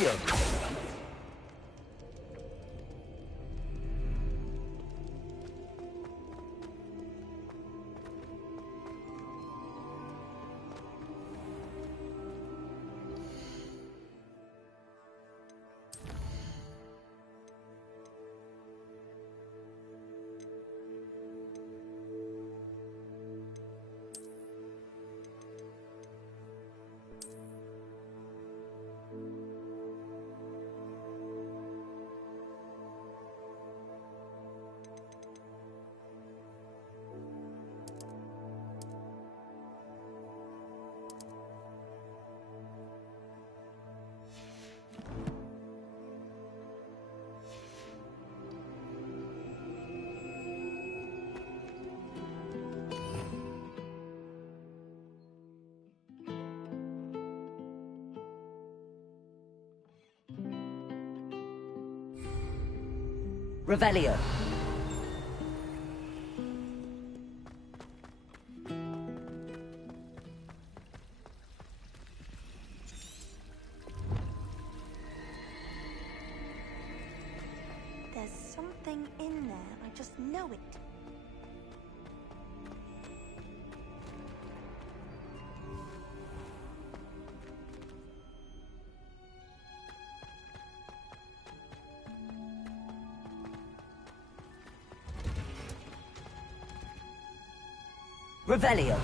Accio! Revelio. There's something in there, I just know it. Revelio.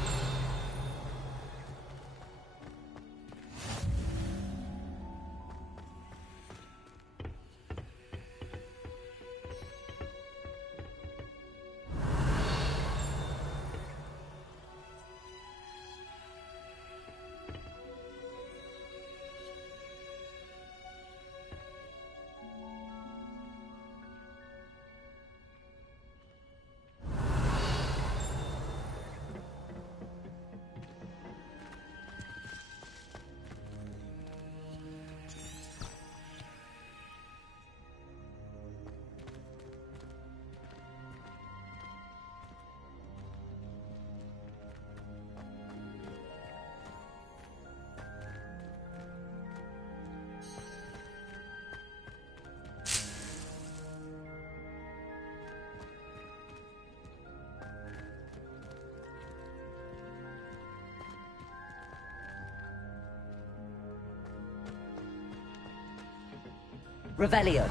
Revelio.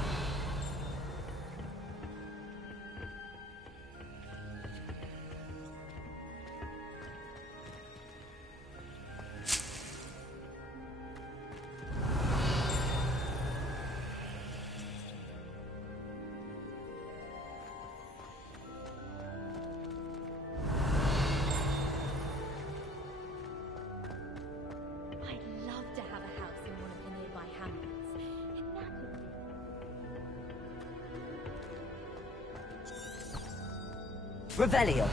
I'd love to have a house in one of the nearby hamlets. Revelio.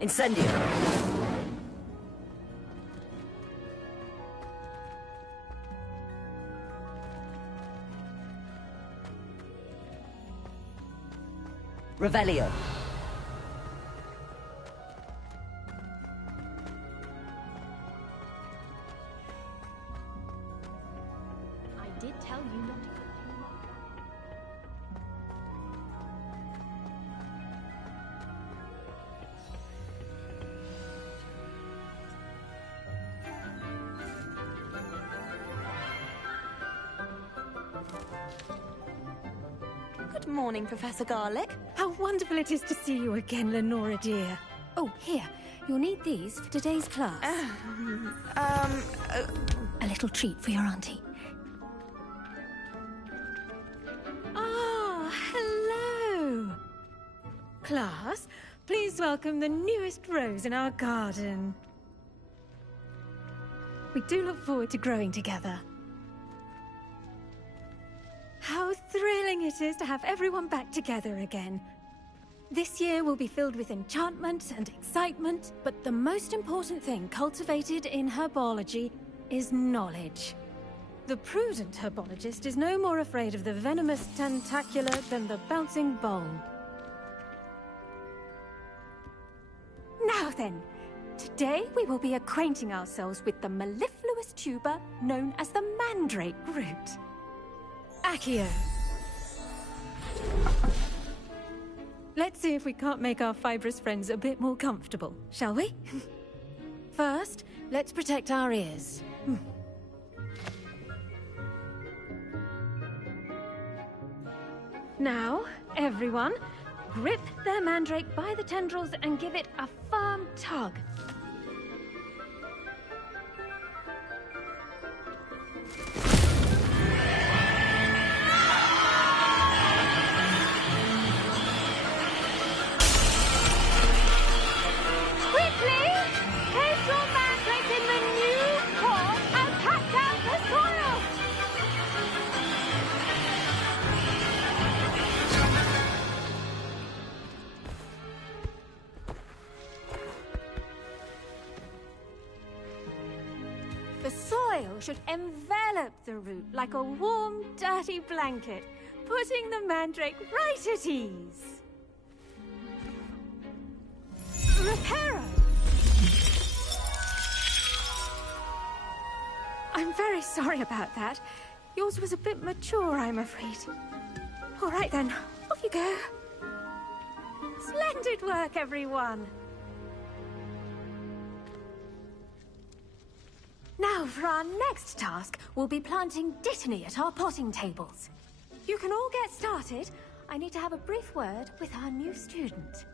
Incendio. Revelio. I did tell you not to put too much. Good morning, Professor Garlic. How wonderful it is to see you again, Lenora dear. Oh, here. You'll need these for today's class. A little treat for your auntie. Ah, hello. Class, please welcome the newest rose in our garden. We do look forward to growing together. How thrilling it is to have everyone back together again. This year will be filled with enchantment and excitement, but the most important thing cultivated in herbology is knowledge. The prudent herbologist is no more afraid of the venomous tentacular than the bouncing bulb. Now then, today we will be acquainting ourselves with the mellifluous tuber known as the mandrake root. Accio. Let's see if we can't make our fibrous friends a bit more comfortable, shall we? First, let's protect our ears. Now, everyone, grip their mandrake by the tendrils and give it a firm tug. Quickly, place your mandrake in the new core and pat down the soil. The soil should envelop the root like a warm, dirty blanket, putting the mandrake right at ease. Reparo! I'm very sorry about that. Yours was a bit mature, I'm afraid. All right then, off you go. Splendid work, everyone! Now, for our next task, we'll be planting Dittany at our potting tables. You can all get started. I need to have a brief word with our new student.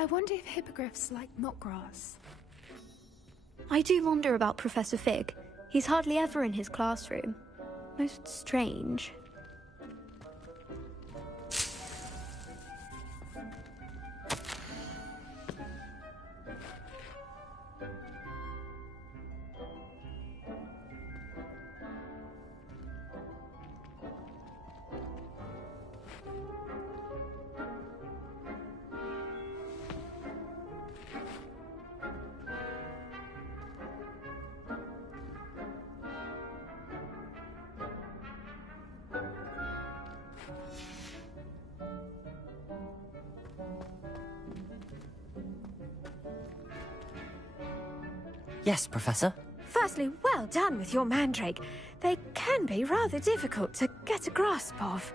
I wonder if hippogriffs like knotgrass. I do wonder about Professor Fig. He's hardly ever in his classroom. Most strange. Yes, Professor. Firstly, well done with your mandrake. They can be rather difficult to get a grasp of.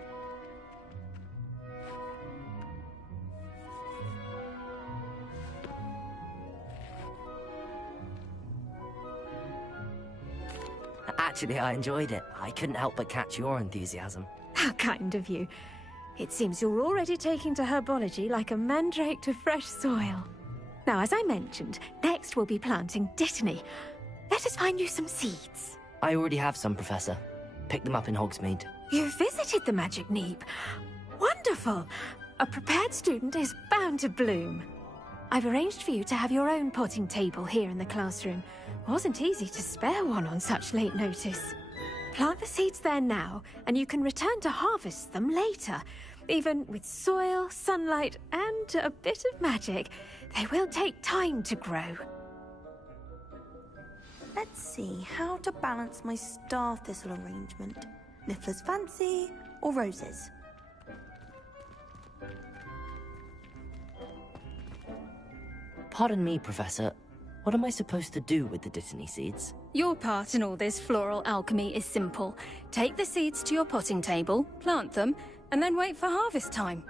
Actually, I enjoyed it. I couldn't help but catch your enthusiasm. How kind of you. It seems you're already taking to herbology like a mandrake to fresh soil. Now, as I mentioned, next we'll be planting dittany. Let us find you some seeds. I already have some, Professor. Picked them up in Hogsmeade. You visited the Magic Neep. Wonderful! A prepared student is bound to bloom. I've arranged for you to have your own potting table here in the classroom. Wasn't easy to spare one on such late notice. Plant the seeds there now, and you can return to harvest them later. Even with soil, sunlight, and a bit of magic, they will take time to grow. Let's see how to balance my star thistle arrangement. Niffler's fancy or roses? Pardon me, Professor. What am I supposed to do with the dittany seeds? Your part in all this floral alchemy is simple. Take the seeds to your potting table, plant them, and then wait for harvest time.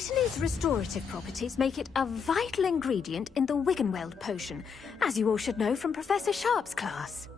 Dittany's restorative properties make it a vital ingredient in the Wiggenweld potion, as you all should know from Professor Sharp's class.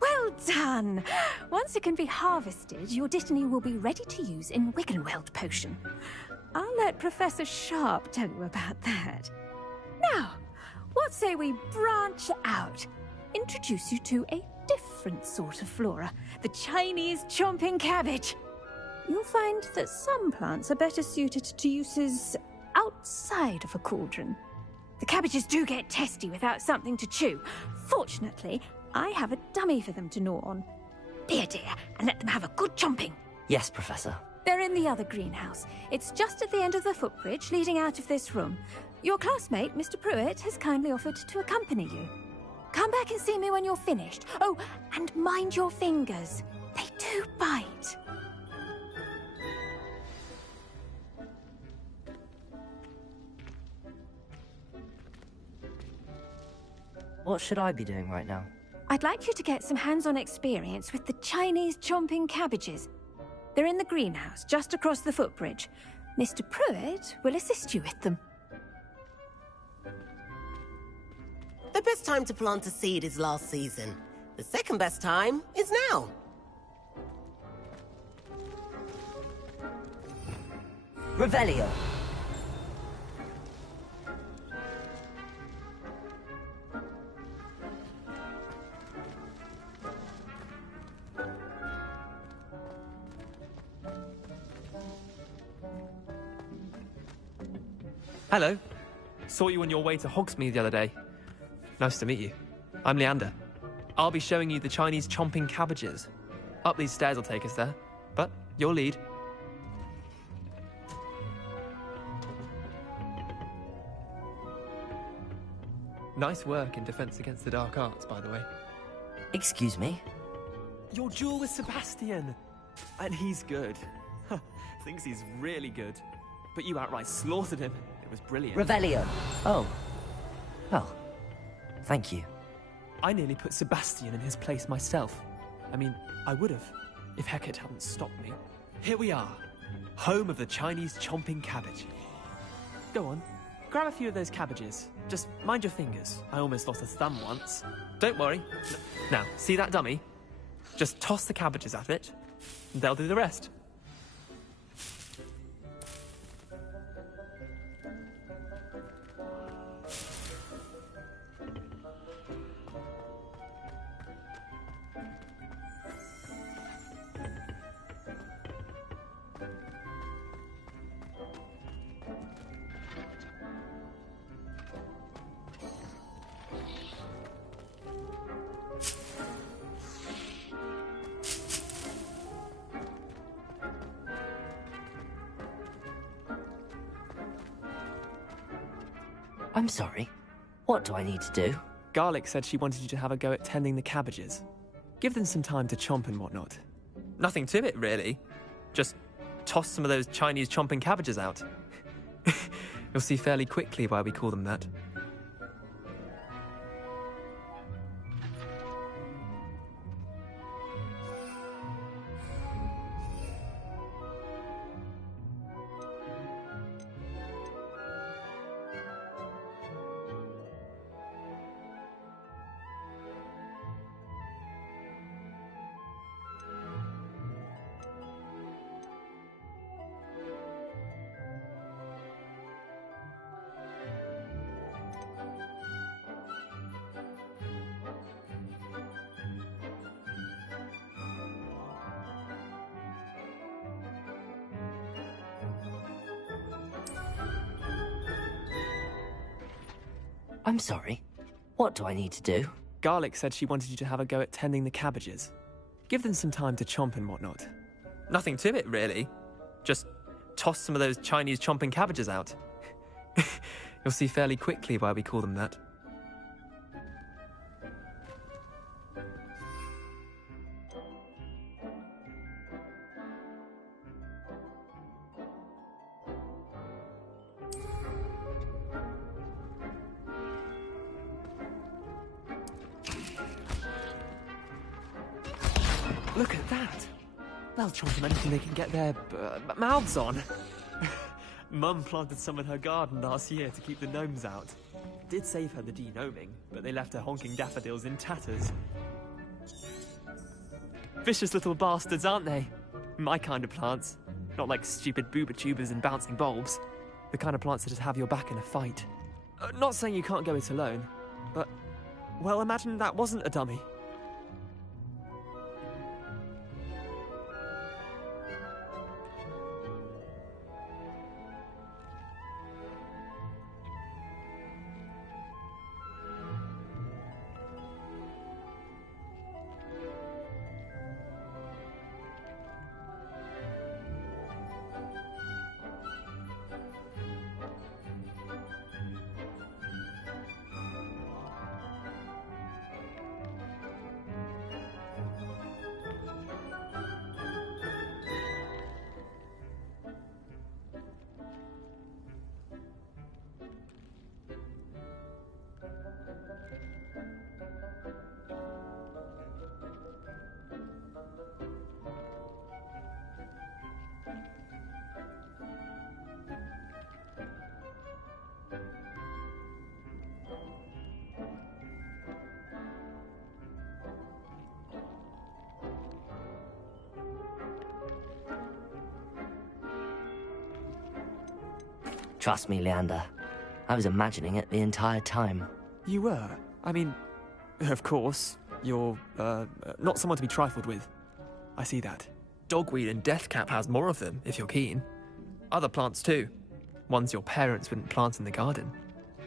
Well done! Once it can be harvested, your Dittany will be ready to use in Wiggenweld potion. I'll let Professor Sharp tell you about that. Now, what say we branch out? Introduce you to a different sort of flora, the Chinese chomping cabbage. You'll find that some plants are better suited to uses outside of a cauldron. The cabbages do get testy without something to chew. Fortunately, I have a dummy for them to gnaw on. Be a dear and let them have a good chomping. Yes, Professor. They're in the other greenhouse. It's just at the end of the footbridge leading out of this room. Your classmate, Mr. Pruitt, has kindly offered to accompany you. Come back and see me when you're finished. Oh, and mind your fingers. They do bite. What should I be doing right now? I'd like you to get some hands-on experience with the Chinese chomping cabbages. They're in the greenhouse, just across the footbridge. Mr. Pruitt will assist you with them. The best time to plant a seed is last season. The second best time is now. Revelio! Hello. Saw you on your way to Hogsmeade the other day. Nice to meet you. I'm Leander. I'll be showing you the Chinese chomping cabbages. Up these stairs will take us there, but your lead. Nice work in Defense Against the Dark Arts, by the way. Excuse me? Your duel with Sebastian! And he's good. Thinks he's really good. But you outright slaughtered him. It was brilliant. Revelio! Oh. Well, thank you. I nearly put Sebastian in his place myself. I mean, I would have, if Hecate hadn't stopped me. Here we are, home of the Chinese chomping cabbage. Go on, grab a few of those cabbages. Just mind your fingers. I almost lost a thumb once. Don't worry. Now, see that dummy? Just toss the cabbages at it, and they'll do the rest. I'm sorry. What do I need to do? Garlic said she wanted you to have a go at tending the cabbages. Give them some time to chomp and whatnot. Nothing to it, really. Just toss some of those Chinese chomping cabbages out. You'll see fairly quickly why we call them that. I'm sorry. What do I need to do? Garlic said she wanted you to have a go at tending the cabbages. Give them some time to chomp and whatnot. Nothing to it, really. Just toss some of those Chinese chomping cabbages out. You'll see fairly quickly why we call them that. Look at that! They'll chomp on anything they can get their mouths on. Mum planted some in her garden last year to keep the gnomes out. Did save her the de-gnoming, but they left her honking daffodils in tatters. Vicious little bastards, aren't they? My kind of plants. Not like stupid booba tubers and bouncing bulbs. The kind of plants that just have your back in a fight. Not saying you can't go it alone, but... well, imagine that wasn't a dummy. Trust me, Leander. I was imagining it the entire time. You were? I mean, of course, you're, not someone to be trifled with. I see that. Dogweed and deathcap has more of them, if you're keen. Other plants too. Ones your parents wouldn't plant in the garden.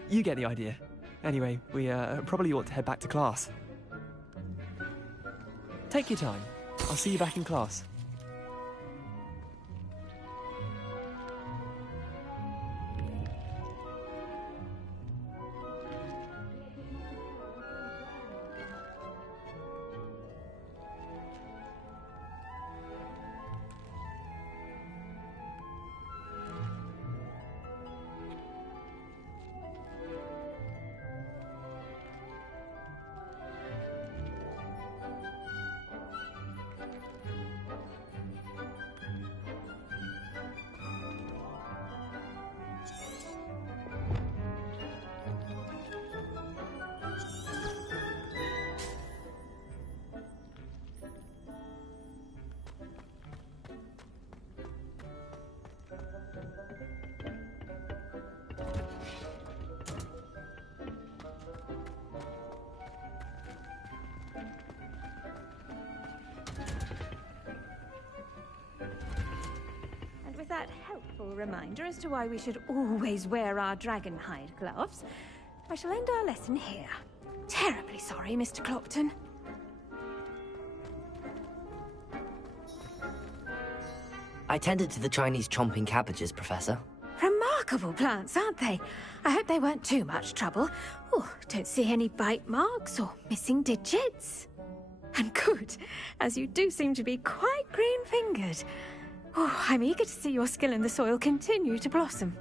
You get the idea. Anyway, we, probably ought to head back to class. Take your time. I'll see you back in class. That helpful reminder as to why we should always wear our dragon hide gloves, I shall end our lesson here. Terribly sorry, Mr. Clopton. I tended to the Chinese chomping cabbages, Professor. Remarkable plants, aren't they? I hope they weren't too much trouble. Oh, don't see any bite marks or missing digits. And good, as you do seem to be quite green-fingered. Oh, I'm eager to see your skill in the soil continue to blossom.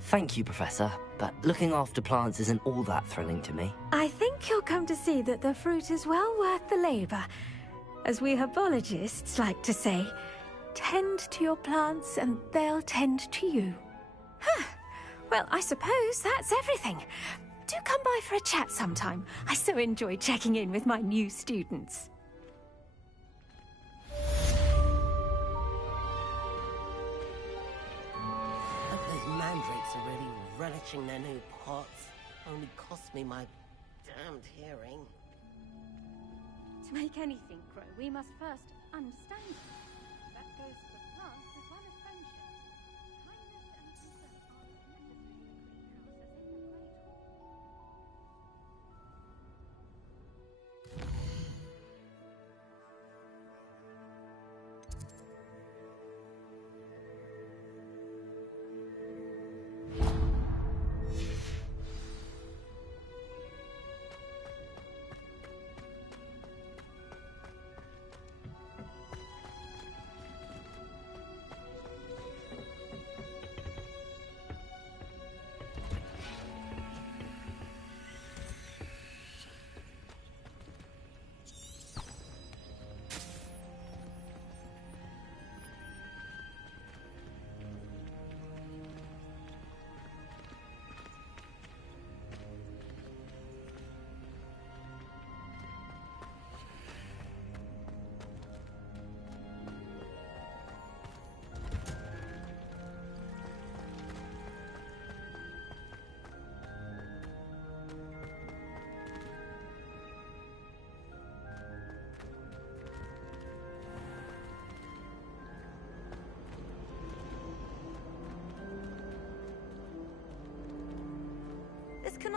Thank you, Professor, but looking after plants isn't all that thrilling to me. I think you'll come to see that the fruit is well worth the labor. As we herbologists like to say, tend to your plants and they'll tend to you. Huh. Well, I suppose that's everything. Do come by for a chat sometime. I so enjoy checking in with my new students. Those mandrakes are really relishing their new pots. Only cost me my damned hearing. To make anything grow, we must first understand it. That goes for plants as well as friendships. Kindness and concern are as necessary in a greenhouse as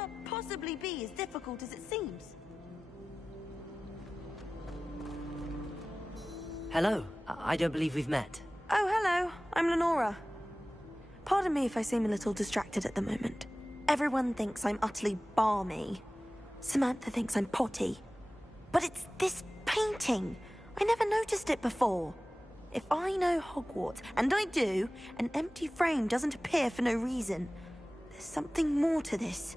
can't possibly be as difficult as it seems. Hello. I don't believe we've met. Oh, hello. I'm Lenora. Pardon me if I seem a little distracted at the moment. Everyone thinks I'm utterly balmy. Samantha thinks I'm potty. But it's this painting. I never noticed it before. If I know Hogwarts, and I do, an empty frame doesn't appear for no reason. There's something more to this.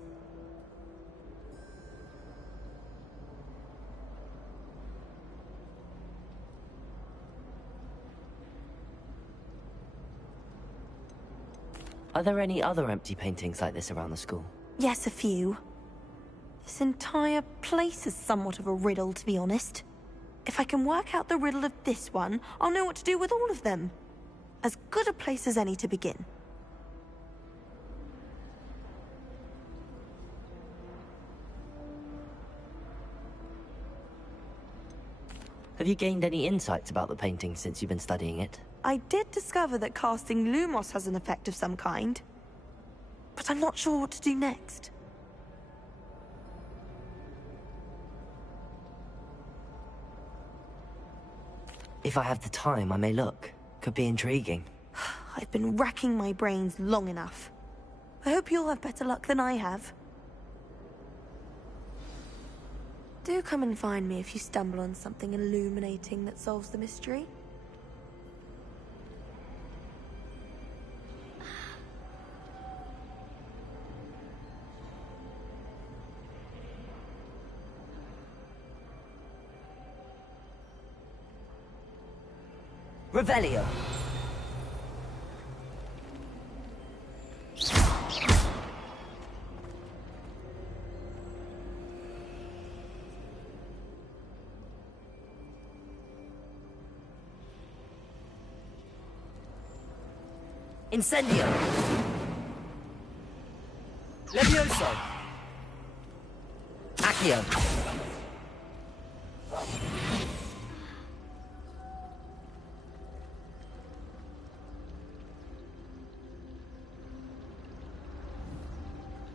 Are there any other empty paintings like this around the school? Yes, a few. This entire place is somewhat of a riddle, to be honest. If I can work out the riddle of this one, I'll know what to do with all of them. As good a place as any to begin. Have you gained any insights about the painting since you've been studying it? I did discover that casting Lumos has an effect of some kind. But I'm not sure what to do next. If I have the time, I may look. Could be intriguing. I've been racking my brains long enough. I hope you'll have better luck than I have. Do come and find me if you stumble on something illuminating that solves the mystery. Revelio! Incendio! Levioso! Accio!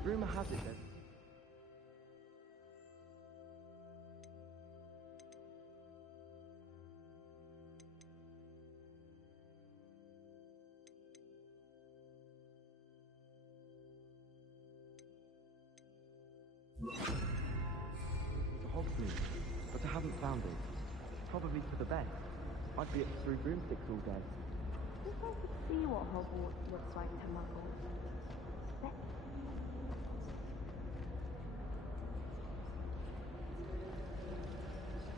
Rumor has it that... It's a hog tomb, but I haven't found it. Probably for the best. I'd be up through broomsticks all day. If I could see what Hogwarts looks like to Muggles.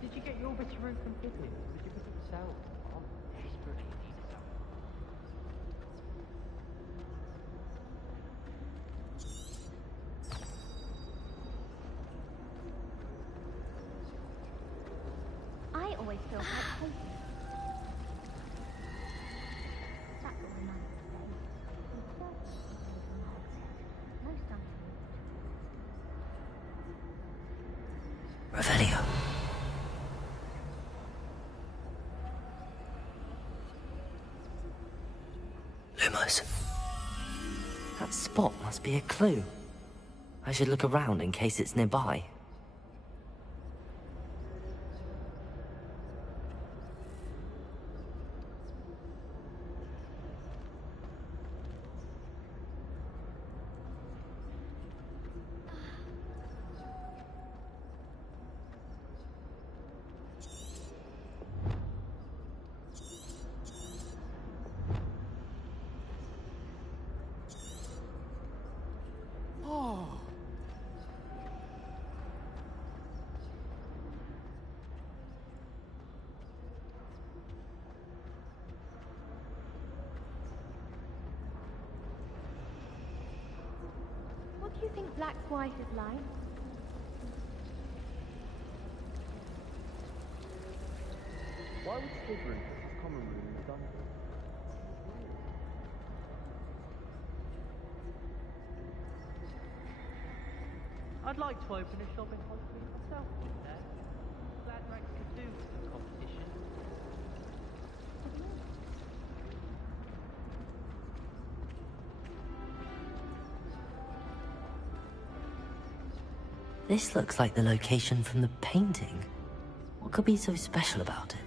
Did you get your bit of roof and fitted? Did you put it yourself? I'm desperately need a help. I always feel quite hopeless. That will remind me today. No sunshine. Revelio. Lumos. That spot must be a clue. I should look around in case it's nearby. What do you think Black's wife is like? Why would Slytherin put his common room in the dining room? I'd like to open a shop in Hogwarts myself one day. Glad Rex could do with the competition. This looks like the location from the painting. What could be so special about it?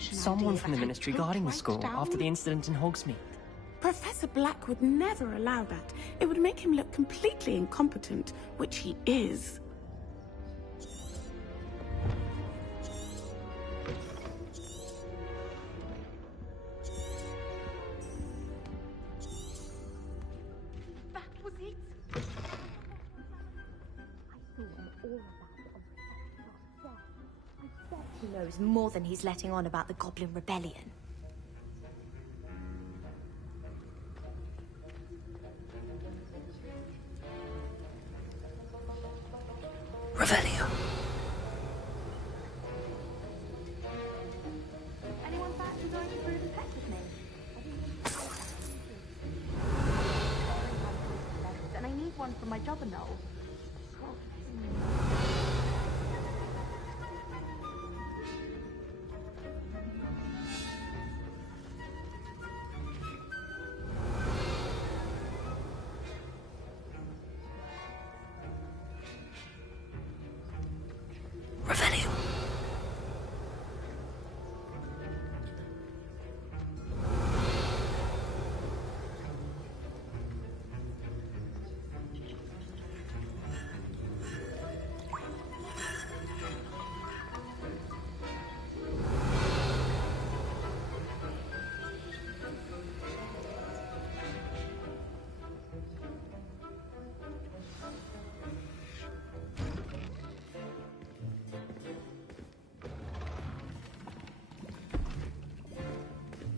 Someone from the Ministry guarding the school after the incident in Hogsmeade. Professor Black would never allow that. It would make him look completely incompetent, which he is. That was it. I saw an aura band of not death. I bet he knows more than he's letting on about the Goblin Rebellion. Revelio. Anyone fancy going through the test with me? And I need one for my juggernaut. Revelio.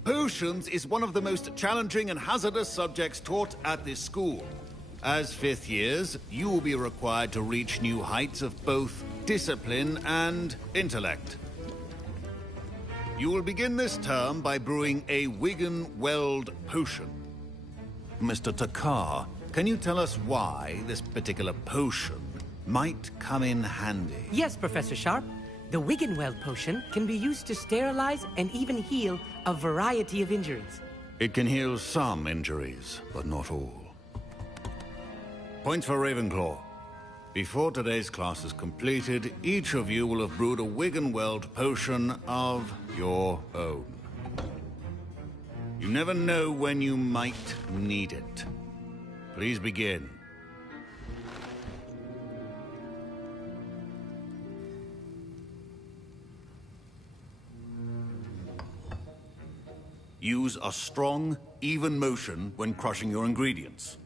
Potions is one of the most challenging and hazardous subjects taught at this school. As fifth years, you will be required to reach new heights of both discipline and intellect. You will begin this term by brewing a Wiggenweld potion. Mr. Takar, can you tell us why this particular potion might come in handy? Yes, Professor Sharp. The Wiggenweld potion can be used to sterilize and even heal a variety of injuries. It can heal some injuries, but not all. Points for Ravenclaw. Before today's class is completed, each of you will have brewed a Wiggenweld potion of your own. You never know when you might need it. Please begin. Use a strong, even motion when crushing your ingredients.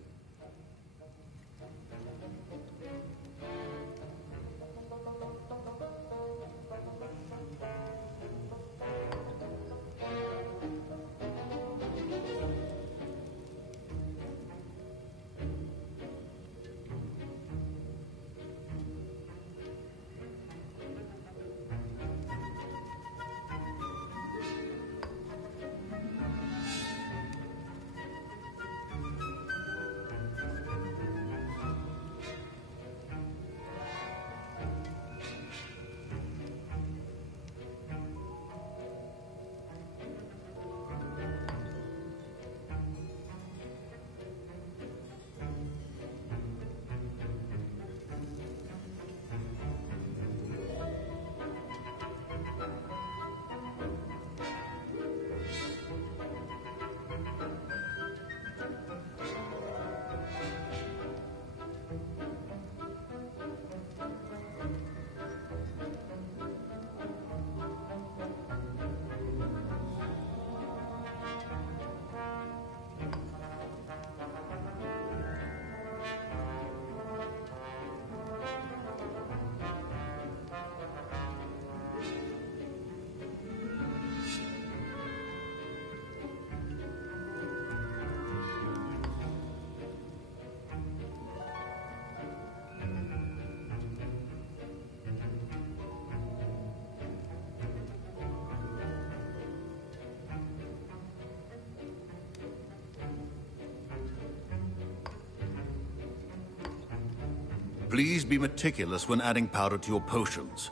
Please be meticulous when adding powder to your potions.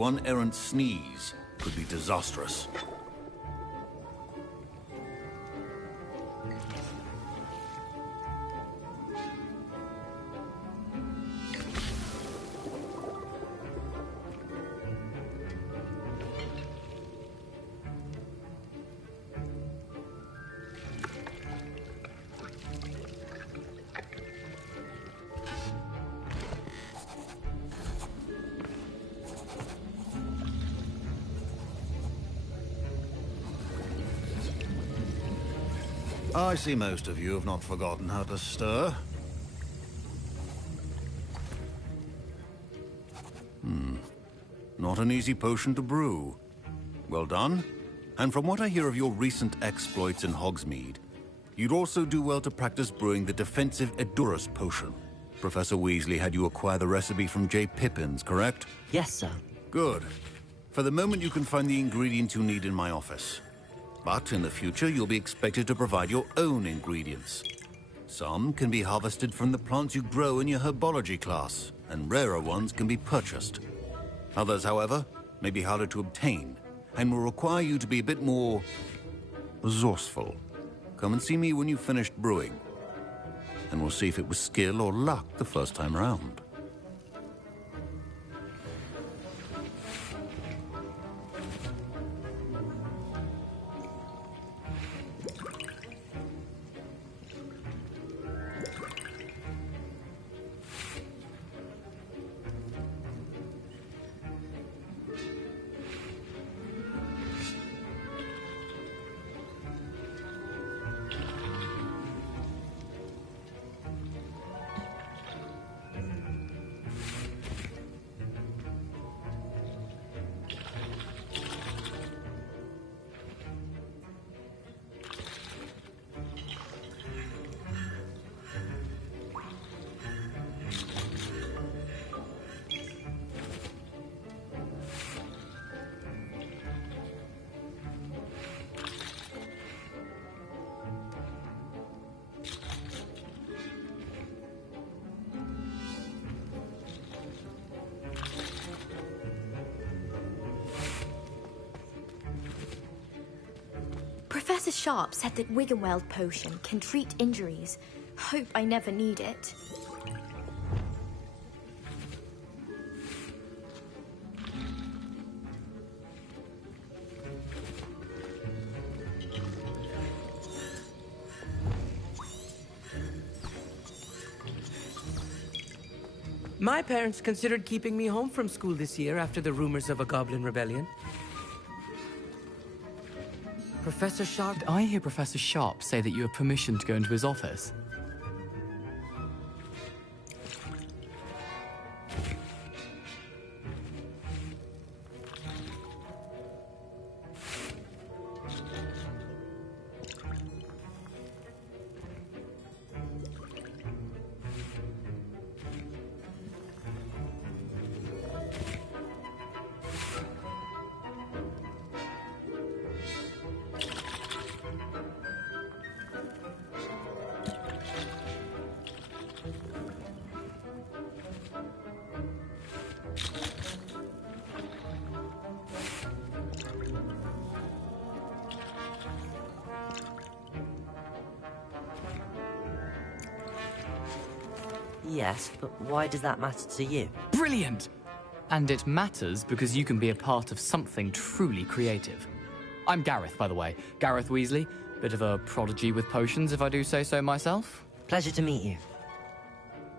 one errant sneeze could be disastrous. I see most of you have not forgotten how to stir. Not an easy potion to brew. Well done. And from what I hear of your recent exploits in Hogsmeade, you'd also do well to practice brewing the defensive Edurus potion. Professor Weasley had you acquire the recipe from J. Pippin's, correct? Yes, sir. Good. For the moment, you can find the ingredients you need in my office. But in the future, you'll be expected to provide your own ingredients. Some can be harvested from the plants you grow in your herbology class, and rarer ones can be purchased. Others, however, may be harder to obtain, and will require you to be a bit more resourceful. Come and see me when you've finished brewing, and we'll see if it was skill or luck the first time round. Professor Sharp said that Wiggenweld potion can treat injuries. Hope I never need it. My parents considered keeping me home from school this year after the rumors of a goblin rebellion. Professor Sharp... Did I hear Professor Sharp say that you have permission to go into his office? Yes, but why does that matter to you? Brilliant! And it matters because you can be a part of something truly creative. I'm Gareth, by the way. Gareth Weasley. Bit of a prodigy with potions, if I do say so myself. Pleasure to meet you.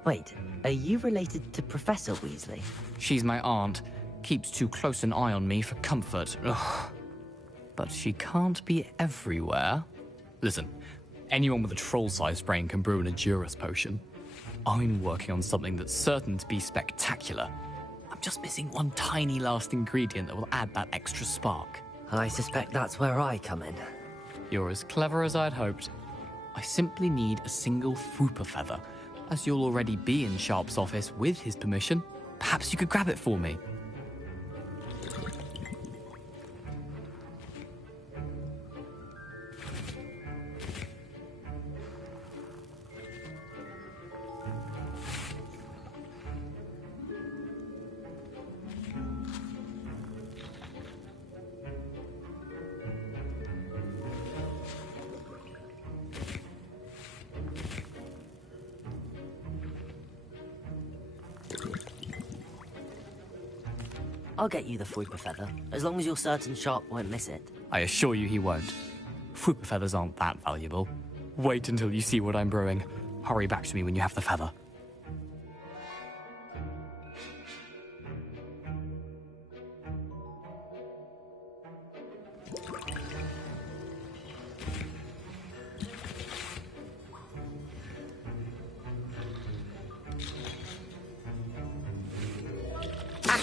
Wait, are you related to Professor Weasley? She's my aunt. Keeps too close an eye on me for comfort. Ugh. But she can't be everywhere. Listen, anyone with a troll-sized brain can brew an Edurus potion. I'm working on something that's certain to be spectacular. I'm just missing one tiny last ingredient that will add that extra spark. I suspect that's where I come in. You're as clever as I'd hoped. I simply need a single Fwooper feather. As you'll already be in Sharp's office with his permission, perhaps you could grab it for me. I'll get you the Fwooper Feather, as long as you're certain Sharp won't miss it. I assure you he won't. Fwooper feathers aren't that valuable. Wait until you see what I'm brewing. Hurry back to me when you have the feather.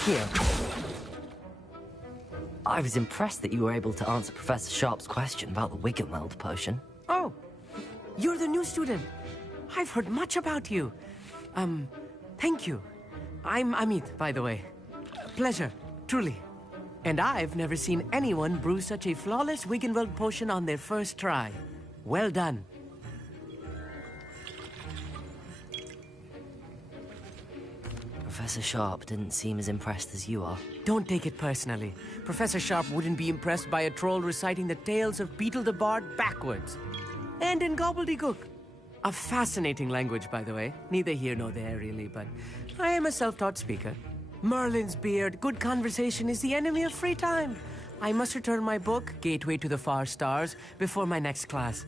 Here. I was impressed that you were able to answer Professor Sharp's question about the Wiggenweld potion. Oh, you're the new student. I've heard much about you. Thank you. I'm Amit, by the way. Pleasure, truly. And I've never seen anyone brew such a flawless Wiggenweld potion on their first try. Well done. Professor Sharp didn't seem as impressed as you are. Don't take it personally. Professor Sharp wouldn't be impressed by a troll reciting the tales of Beetle the Bard backwards. And in gobbledygook. A fascinating language, by the way. Neither here nor there, really, but I am a self-taught speaker. Merlin's beard, good conversation is the enemy of free time. I must return my book, Gateway to the Far Stars, before my next class.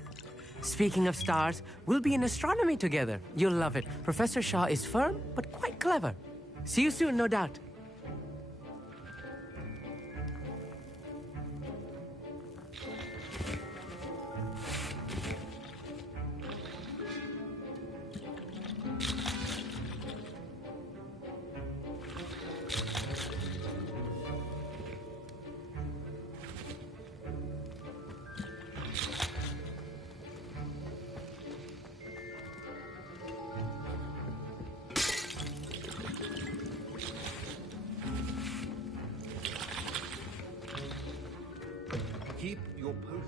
Speaking of stars, we'll be in astronomy together. You'll love it. Professor Shaw is firm, but quite clever. See you soon, no doubt. Keep your post.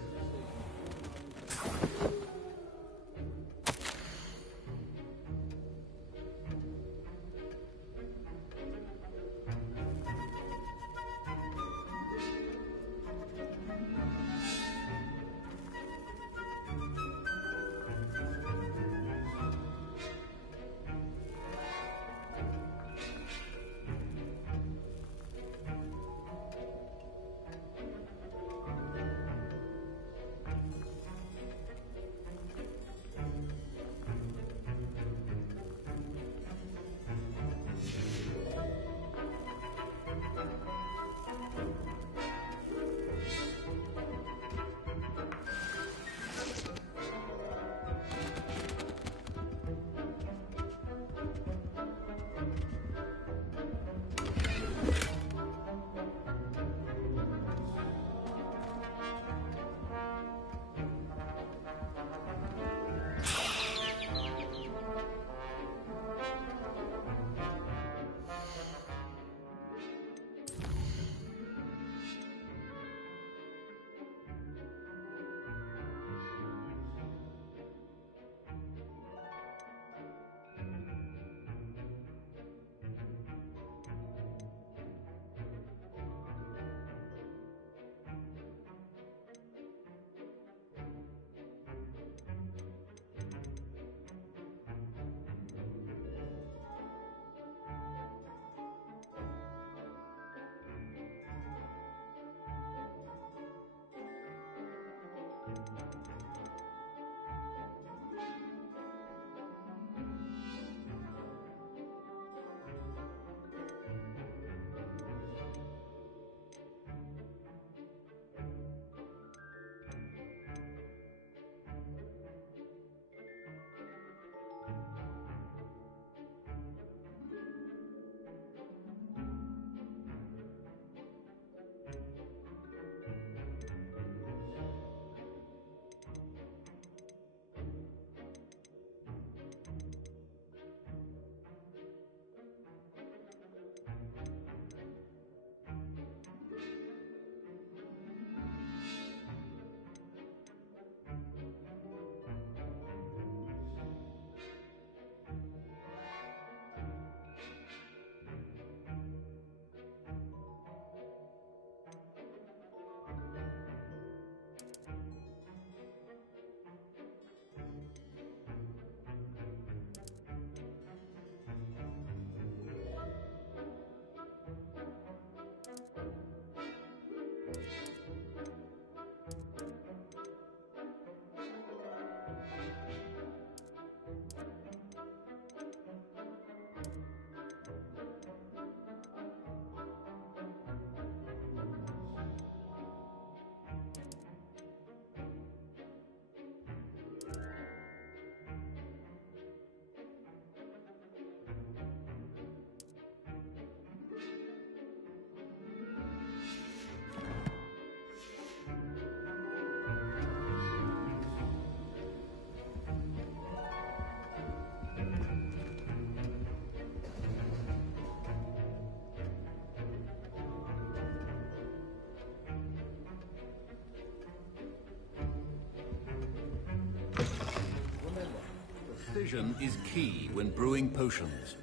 Precision is key when brewing potions.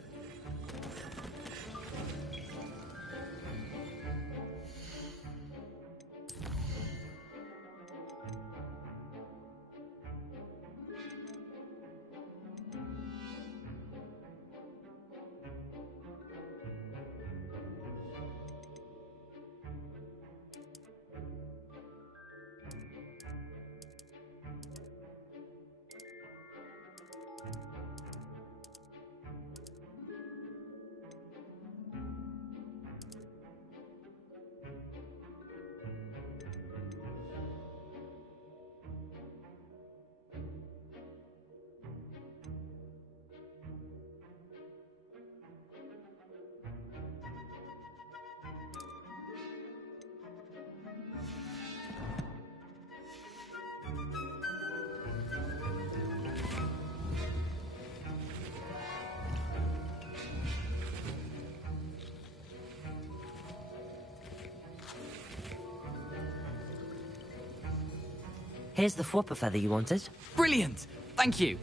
Here's the flopper feather you wanted. Brilliant! Thank you.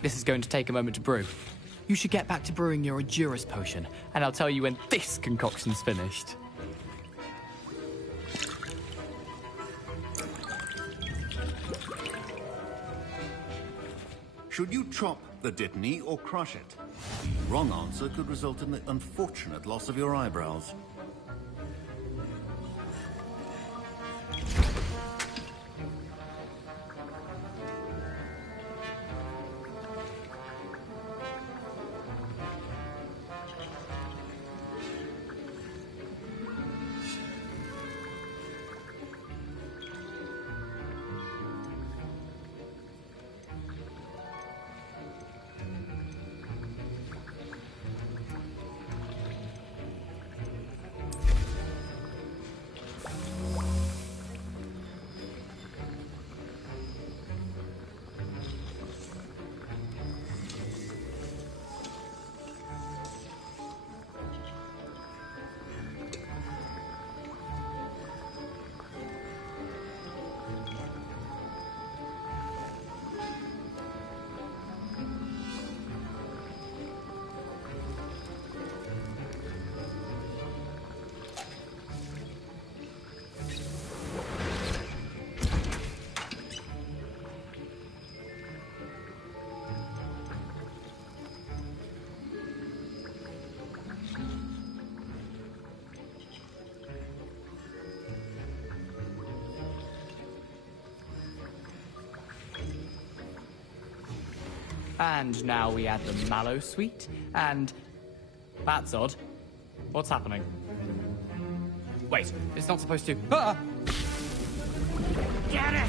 This is going to take a moment to brew. You should get back to brewing your Endurus potion, and I'll tell you when this concoction's finished. Should you chop the Dittany or crush it? The wrong answer could result in the unfortunate loss of your eyebrows. And now we add the mallow sweet, and... That's odd. What's happening? Wait, it's not supposed to... Ah! Get it!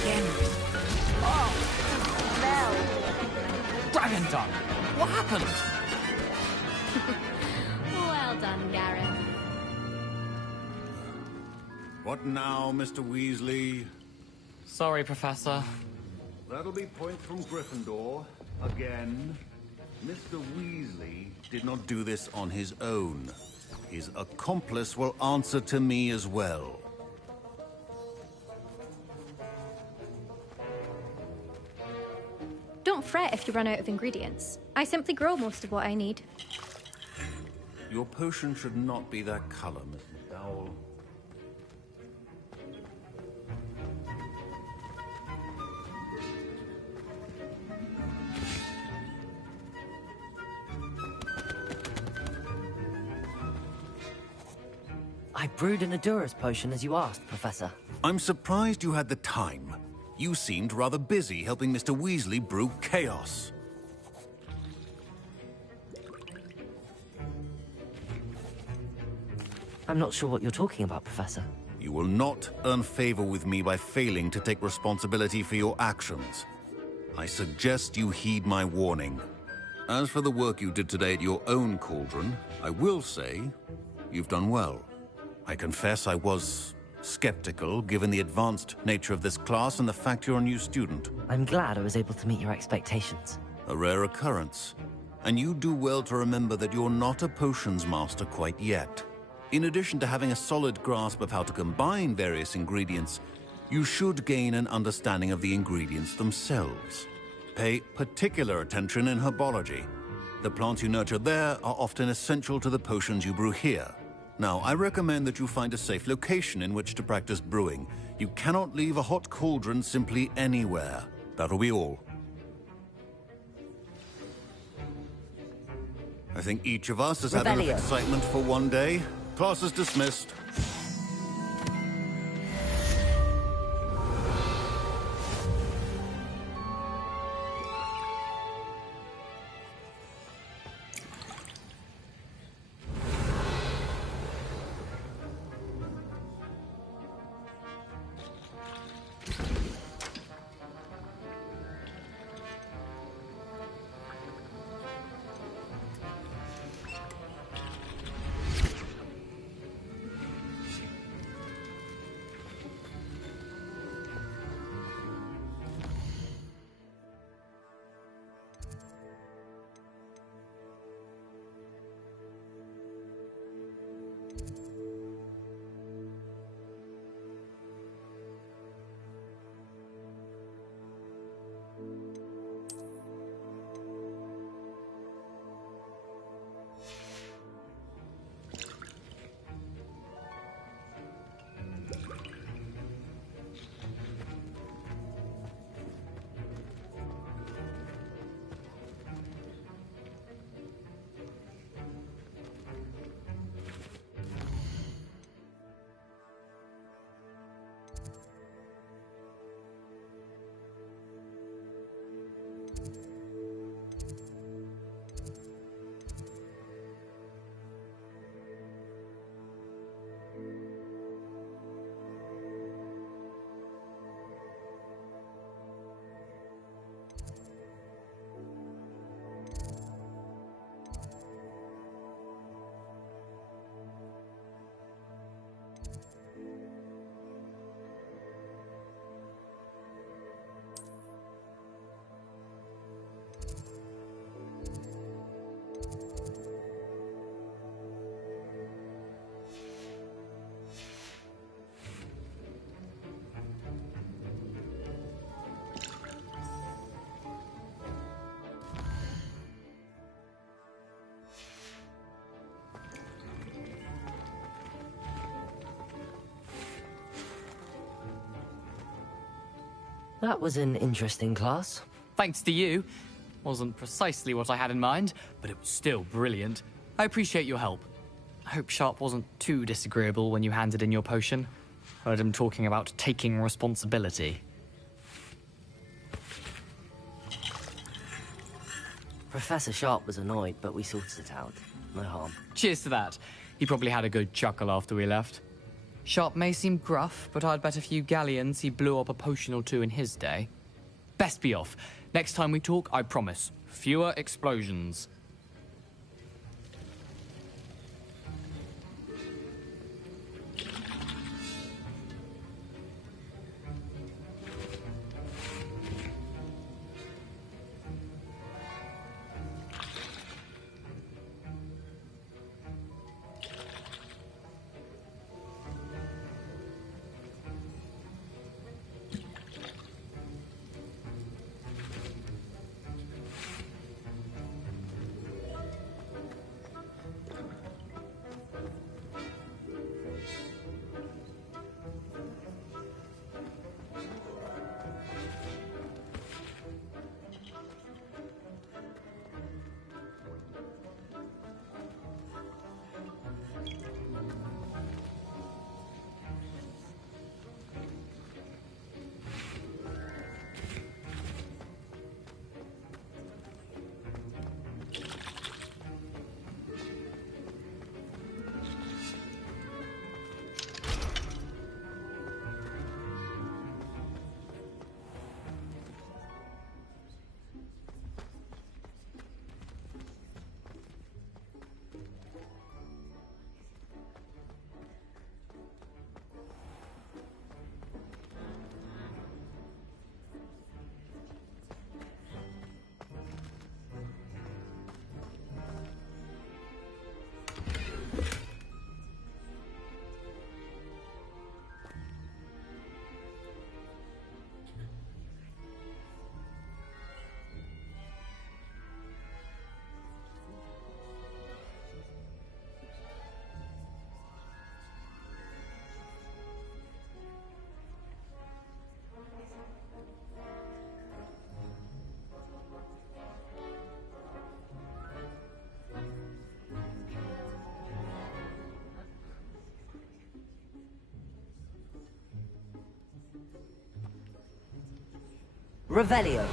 Again. Oh! Smell! Dragon tongue! What happened? Well done, Gareth. What now, Mr. Weasley? Sorry, Professor. That'll be points from Gryffindor. Again. Mr. Weasley did not do this on his own. His accomplice will answer to me as well. Don't fret if you run out of ingredients. I simply grow most of what I need. Your potion should not be that color, Mrs. Dowell. I brewed an Endurus potion as you asked, Professor. I'm surprised you had the time. You seemed rather busy helping Mr. Weasley brew chaos. I'm not sure what you're talking about, Professor. You will not earn favor with me by failing to take responsibility for your actions. I suggest you heed my warning. As for the work you did today at your own cauldron, I will say you've done well. I confess I was skeptical, given the advanced nature of this class and the fact you're a new student. I'm glad I was able to meet your expectations. A rare occurrence. And you do well to remember that you're not a potions master quite yet. In addition to having a solid grasp of how to combine various ingredients, you should gain an understanding of the ingredients themselves. Pay particular attention in herbology. The plants you nurture there are often essential to the potions you brew here. Now, I recommend that you find a safe location in which to practice brewing. You cannot leave a hot cauldron simply anywhere. That'll be all. I think each of us has had enough Rebellion. excitement for one day. Class is dismissed. That was an interesting class. Thanks to you. Wasn't precisely what I had in mind, but it was still brilliant. I appreciate your help. I hope Sharp wasn't too disagreeable when you handed in your potion. Heard him talking about taking responsibility. Professor Sharp was annoyed, but we sorted it out. No harm. Cheers to that. He probably had a good chuckle after we left. Sharp may seem gruff, but I'd bet a few galleons he blew up a potion or two in his day. Best be off. Next time we talk, I promise, fewer explosions. Revelio.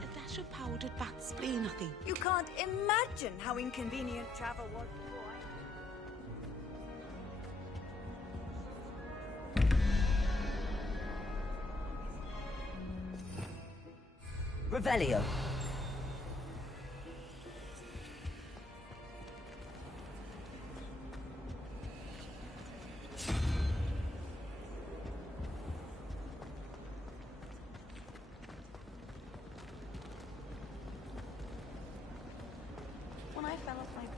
A dash of powdered bat spleen, I think. You can't imagine how inconvenient travel was before Revelio. When I fell off my broom.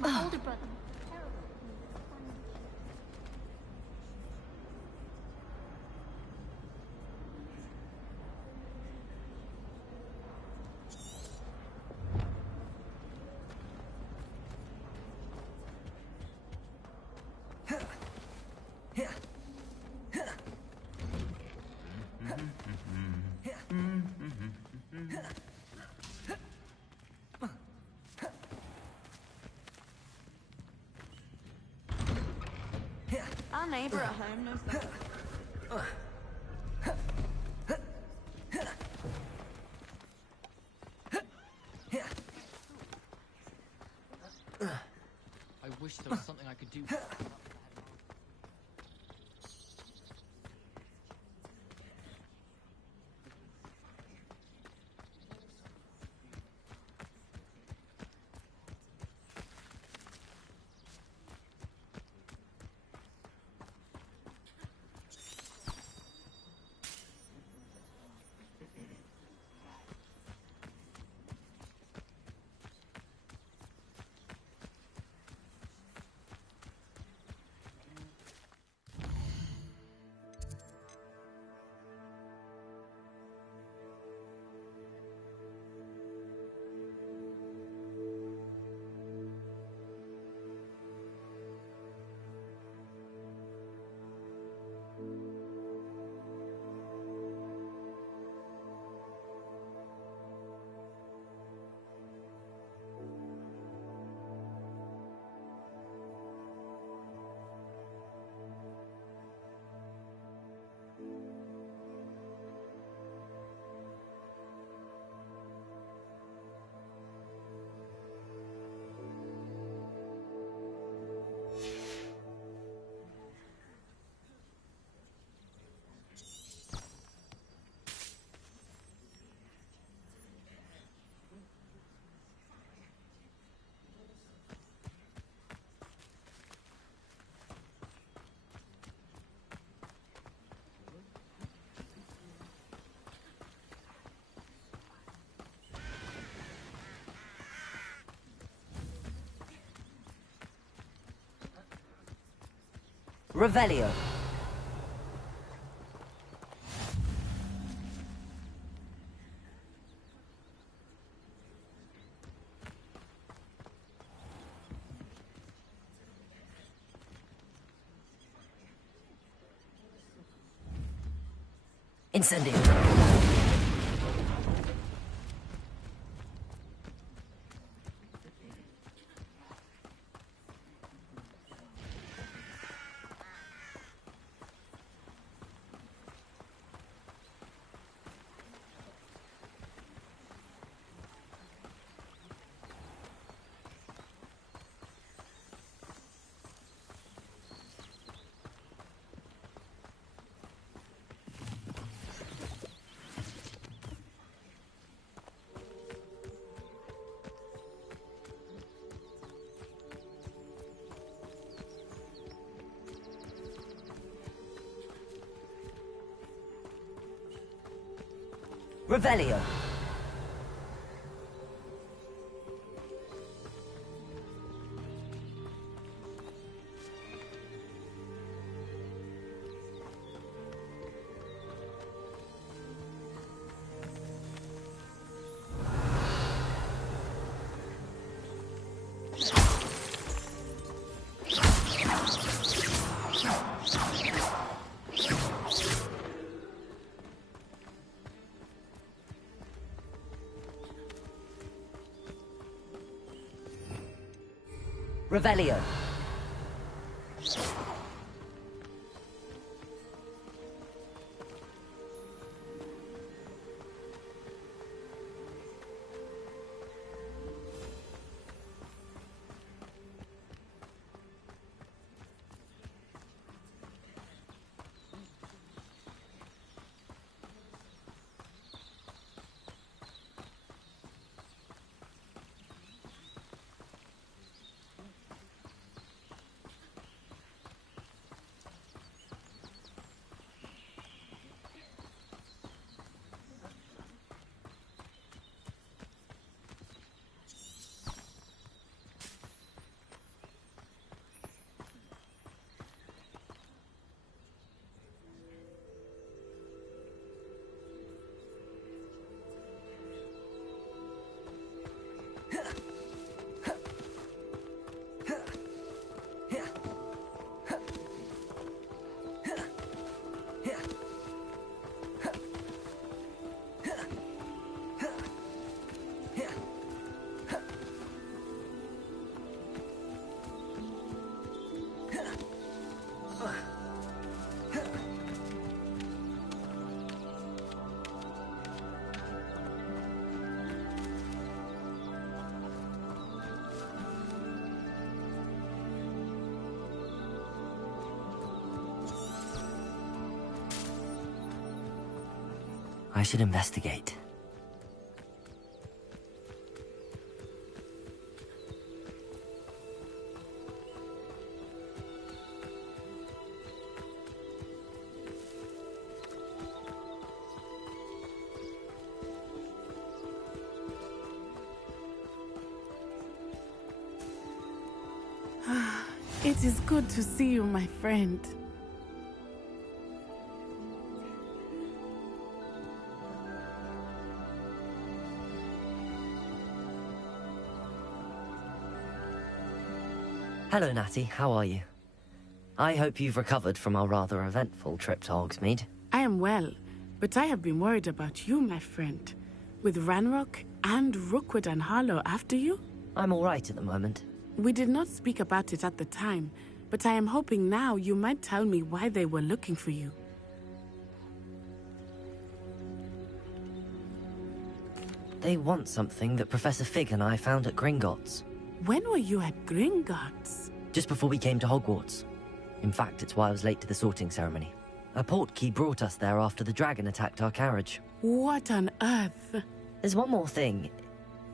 My older brother. Our neighbor at home knows that. I wish there was something I could do. Revelio. Incendio. Revelio. Revelio. I should investigate. It is good to see you, my friend. Hello, Natty. How are you? I hope you've recovered from our rather eventful trip to Hogsmeade. I am well, but I have been worried about you, my friend. With Ranrock and Rookwood and Harlow after you? I'm all right at the moment. We did not speak about it at the time, but I am hoping now you might tell me why they were looking for you. They want something that Professor Fig and I found at Gringotts. When were you at Gringotts? Just before we came to Hogwarts. In fact, it's why I was late to the sorting ceremony. A portkey brought us there after the dragon attacked our carriage. What on earth? There's one more thing.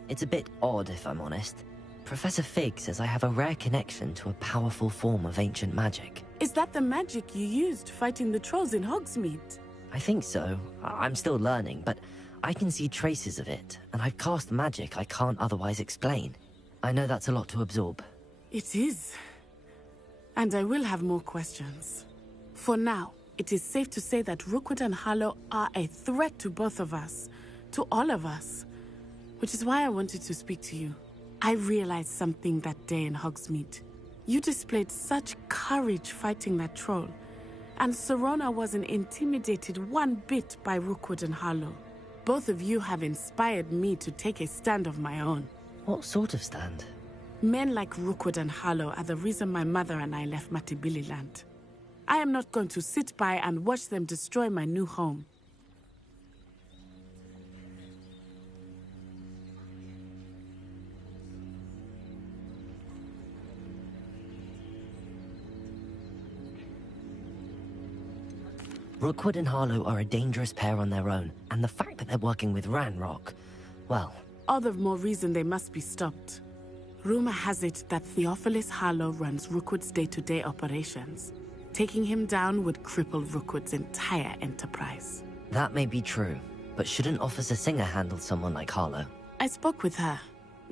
It's a bit odd, if I'm honest. Professor Fig says I have a rare connection to a powerful form of ancient magic. Is that the magic you used fighting the trolls in Hogsmeade? I think so. I'm still learning, but I can see traces of it, and I've cast magic I can't otherwise explain. I know that's a lot to absorb. It is. And I will have more questions. For now, it is safe to say that Rookwood and Harlow are a threat to both of us. To all of us. Which is why I wanted to speak to you. I realized something that day in Hogsmeade. You displayed such courage fighting that troll. And Serona wasn't intimidated one bit by Rookwood and Harlow. Both of you have inspired me to take a stand of my own. What sort of stand? Men like Rookwood and Harlow are the reason my mother and I left Matibili land. I am not going to sit by and watch them destroy my new home. Rookwood and Harlow are a dangerous pair on their own, and the fact that they're working with Ranrock, well... All the more reason they must be stopped. Rumor has it that Theophilus Harlow runs Rookwood's day-to-day operations. Taking him down would cripple Rookwood's entire enterprise. That may be true, but shouldn't Officer Singer handle someone like Harlow? I spoke with her.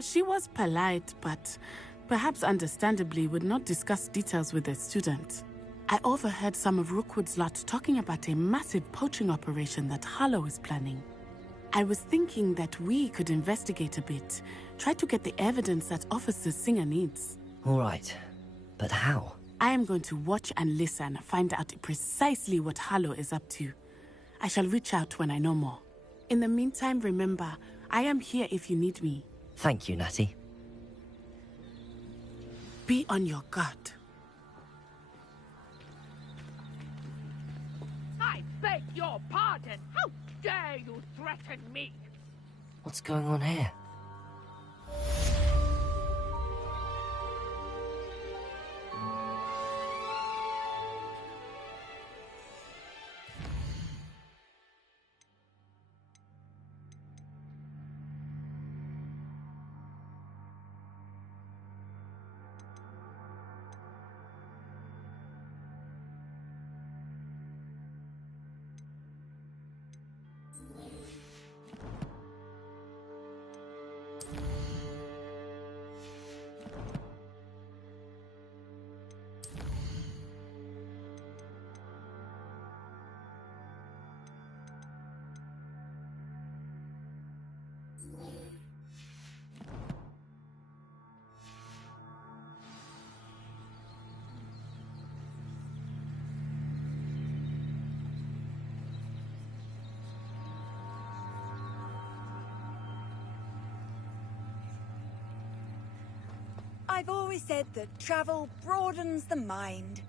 She was polite, but perhaps understandably would not discuss details with a student. I overheard some of Rookwood's lot talking about a massive poaching operation that Harlow is planning. I was thinking that we could investigate a bit, try to get the evidence that Officer Singer needs. All right, but how? I am going to watch and listen, find out precisely what Harlow is up to. I shall reach out when I know more. In the meantime, remember, I am here if you need me. Thank you, Natty. Be on your guard. I beg your pardon. How dare you threaten me? What's going on here? I've always said that travel broadens the mind.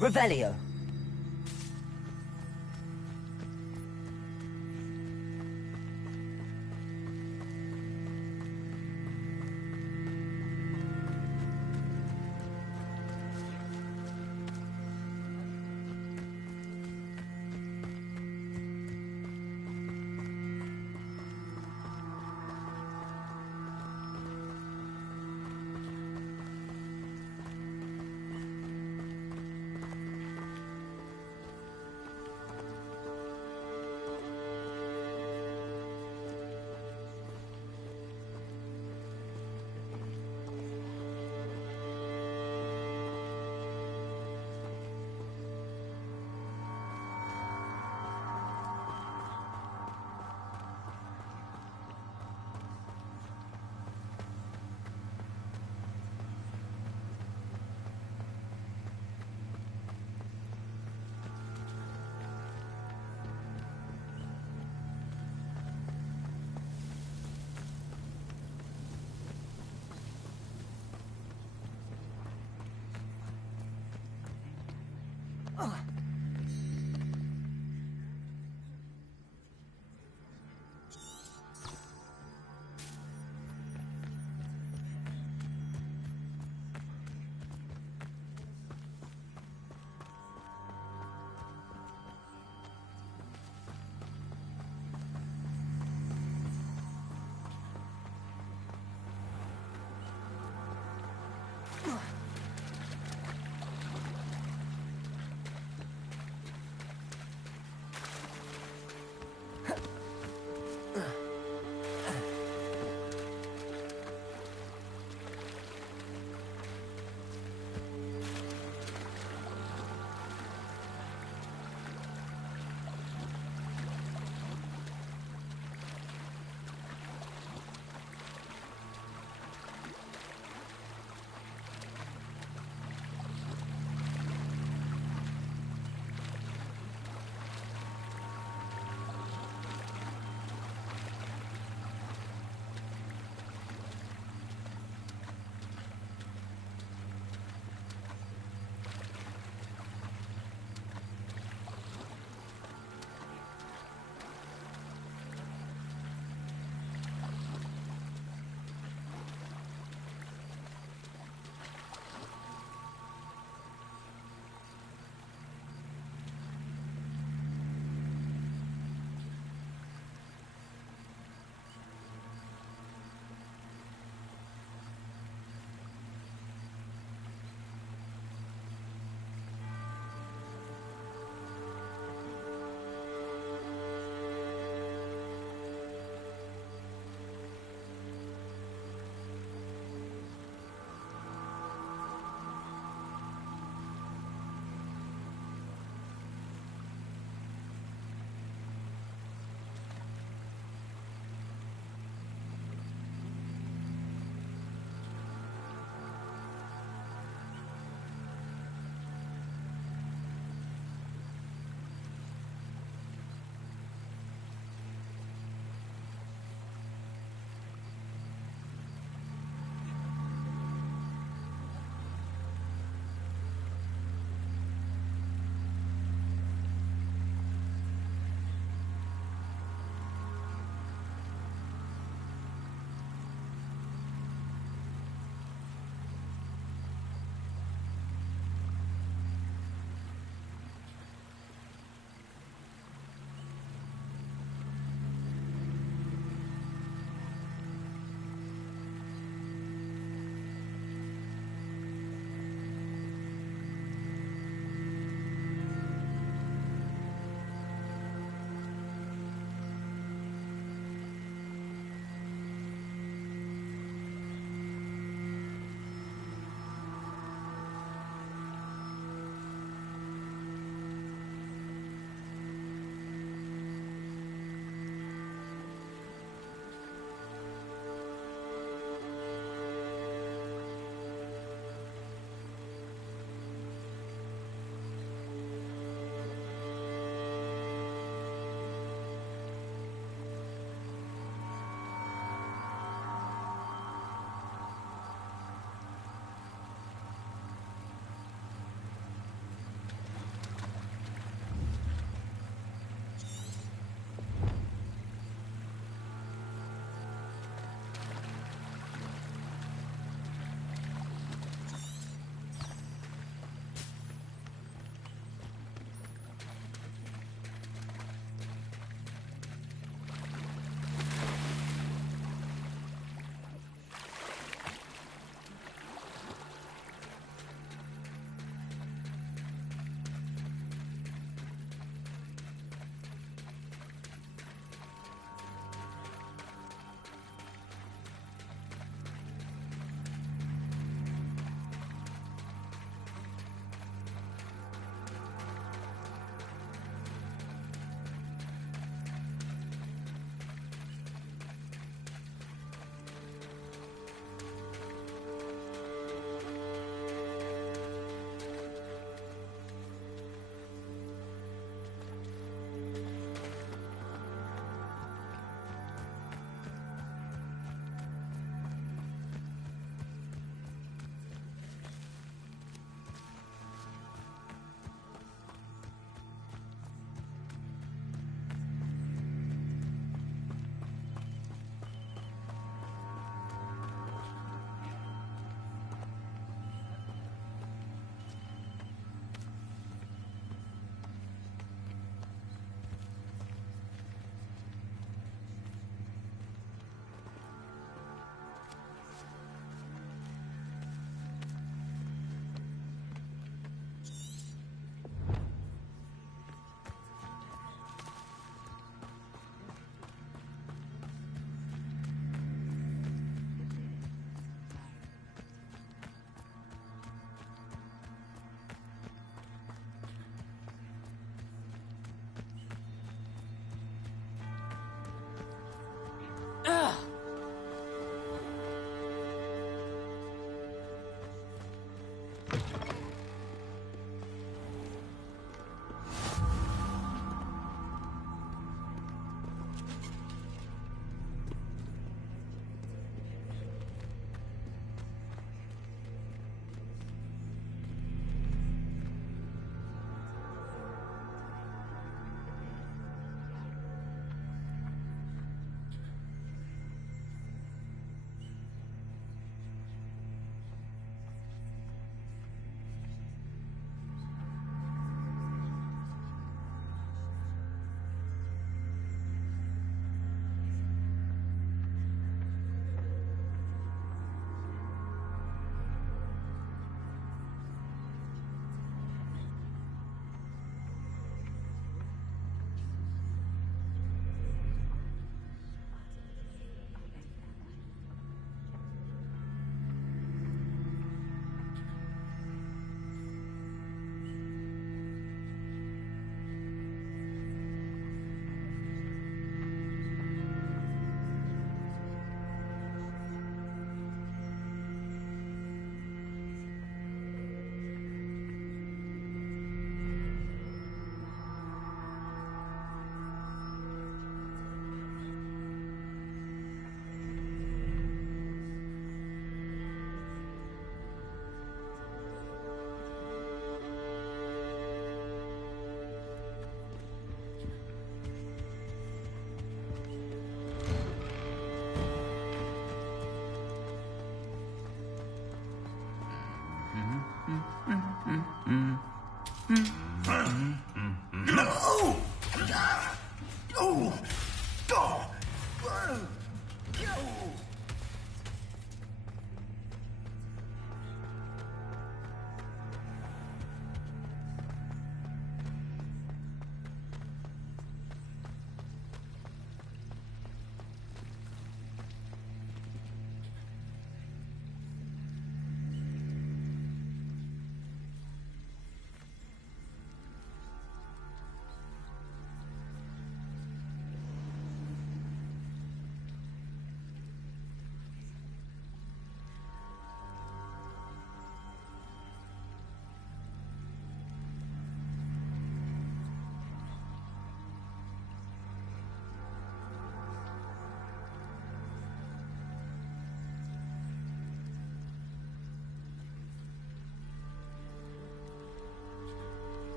Revelio.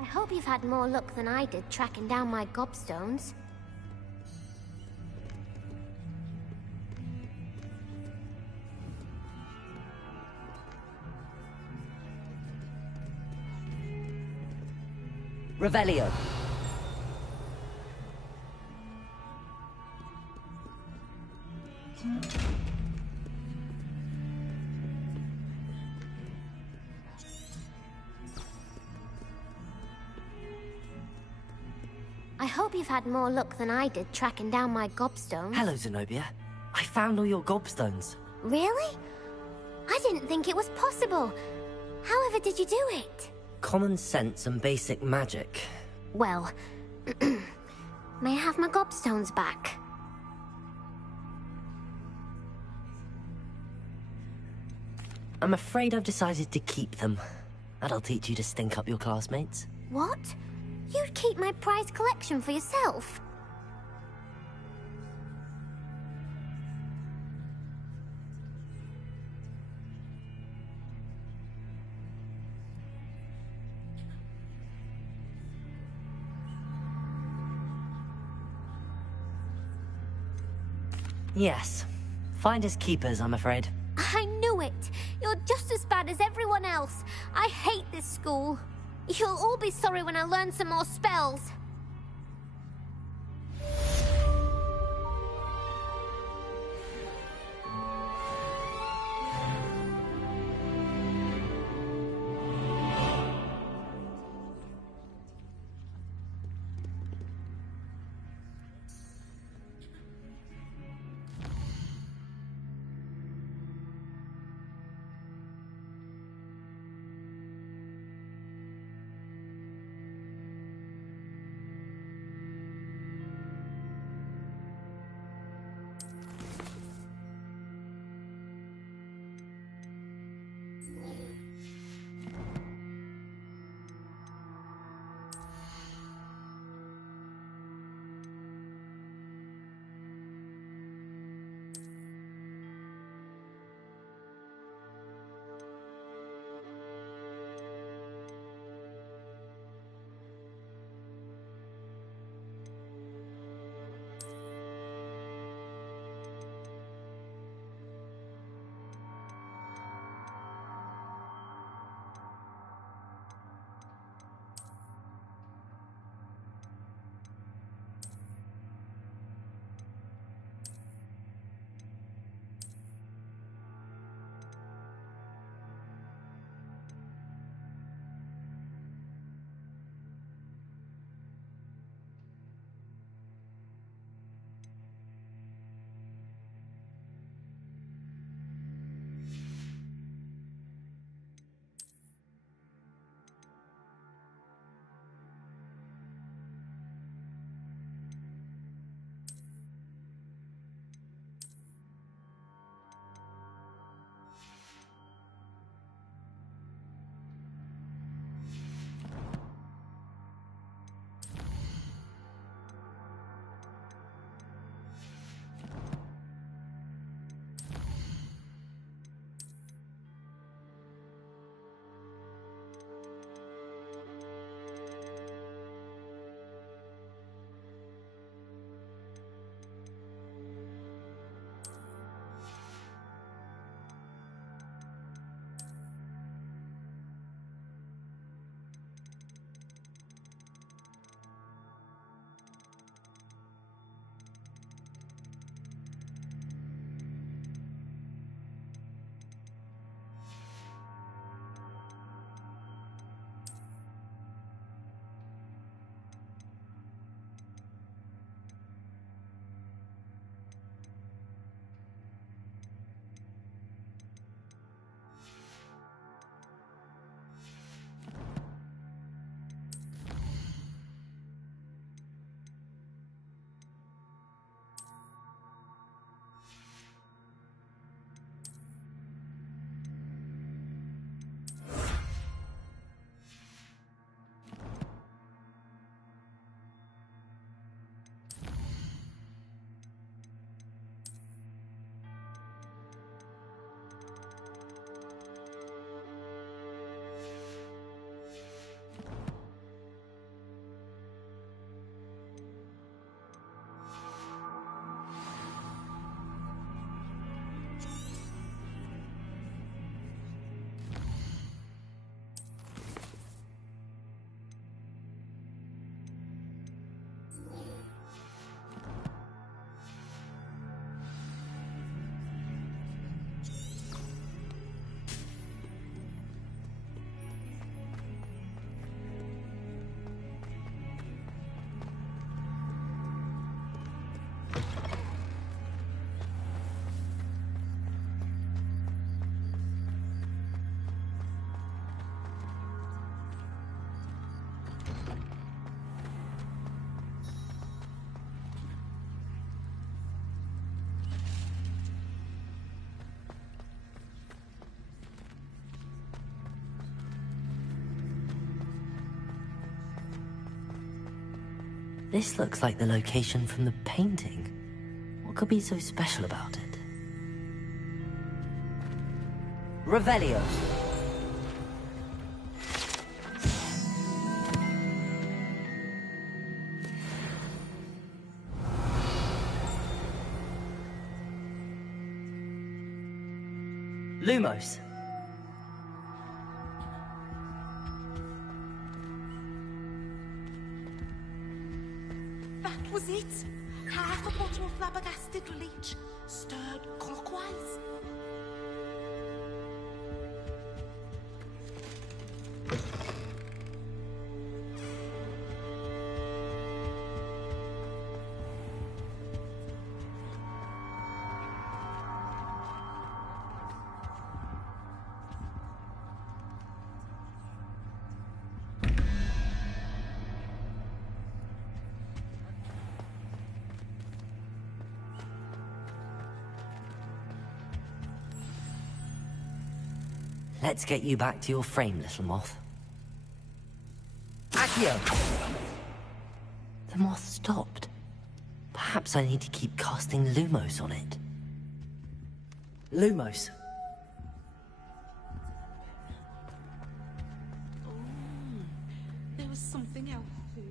I hope you've had more luck than I did tracking down my gobstones. Revelio. I hope you've had more luck than I did tracking down my gobstones. Hello, Zenobia. I found all your gobstones. Really? I didn't think it was possible. However did you do it? Common sense and basic magic. Well, may I have my gobstones back? I'm afraid I've decided to keep them. That'll teach you to stink up your classmates. What? You'd keep my prized collection for yourself? Yes. Finders keepers, I'm afraid. I knew it! You're just as bad as everyone else. I hate this school. You'll all be sorry when I learn some more spells. This looks like the location from the painting. What could be so special about it? Revelio. Lumos. That was it. Half a bottle of flabbergasted leech, stirred clockwise. Let's get you back to your frame, little moth. Accio! The moth stopped. Perhaps I need to keep casting Lumos on it. Lumos. There was something else too.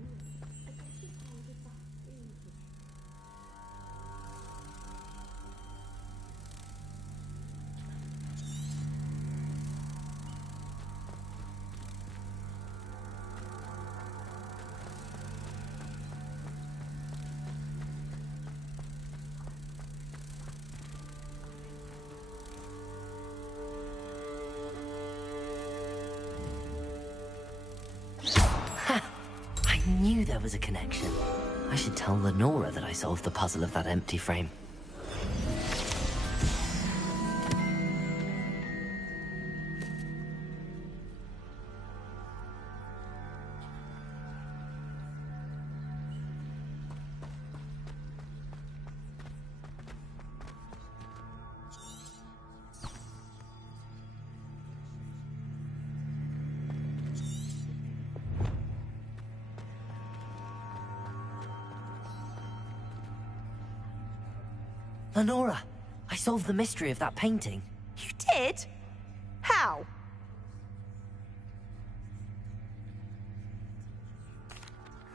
I knew there was a connection. I should tell Lenora that I solved the puzzle of that empty frame. Lenora, I solved the mystery of that painting. You did? How?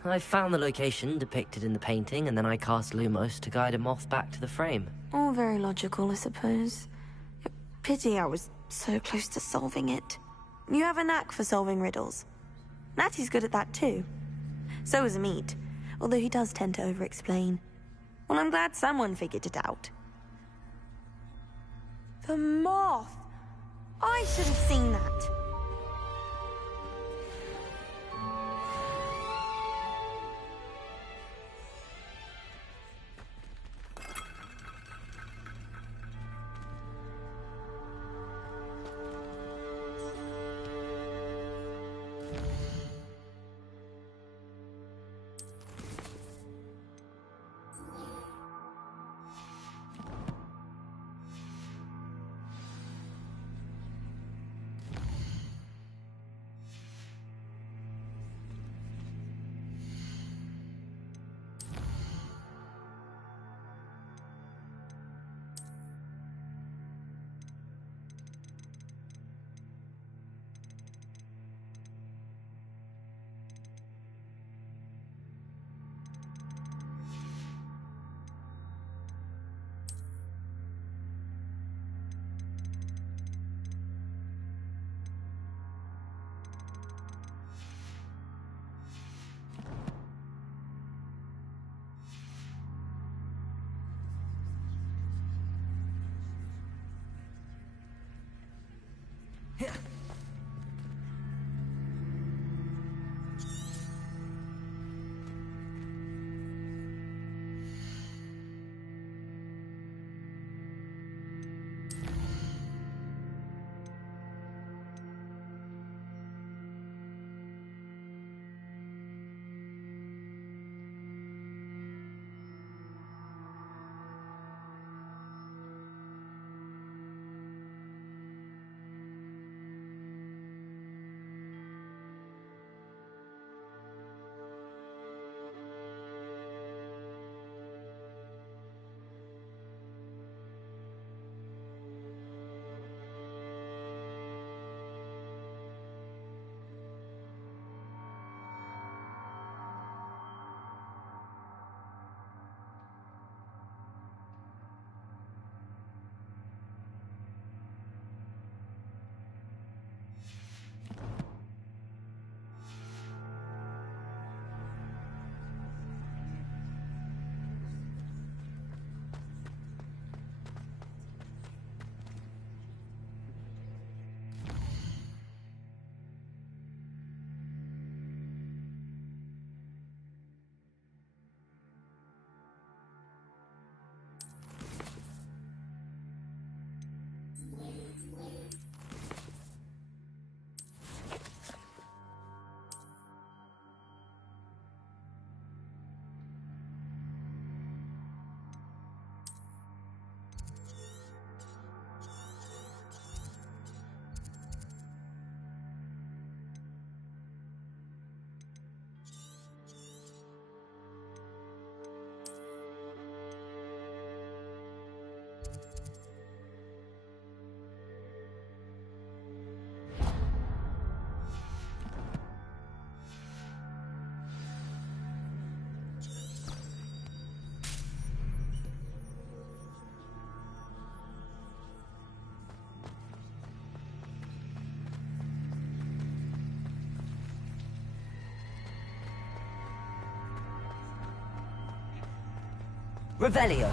I found the location depicted in the painting, and then I cast Lumos to guide a moth back to the frame. All very logical, I suppose. Pity I was so close to solving it. You have a knack for solving riddles. Natty's good at that too. So is Amit, although he does tend to over-explain. Well, I'm glad someone figured it out. The moth! I should have seen that. Revelio.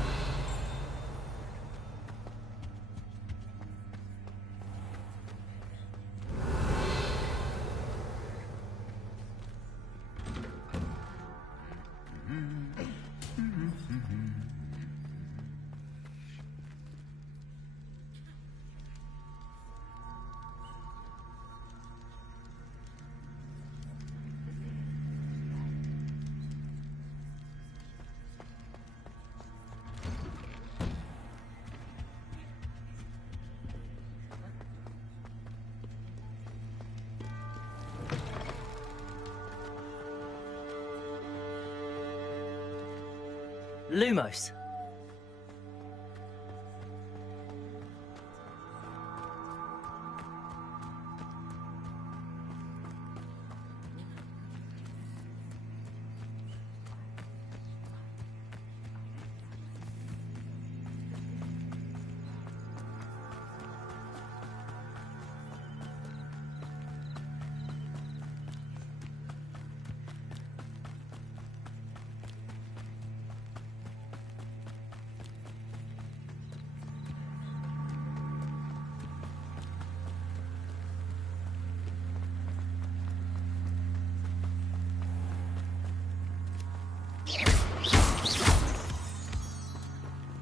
Lumos.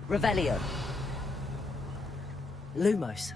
Revelio. Lumos.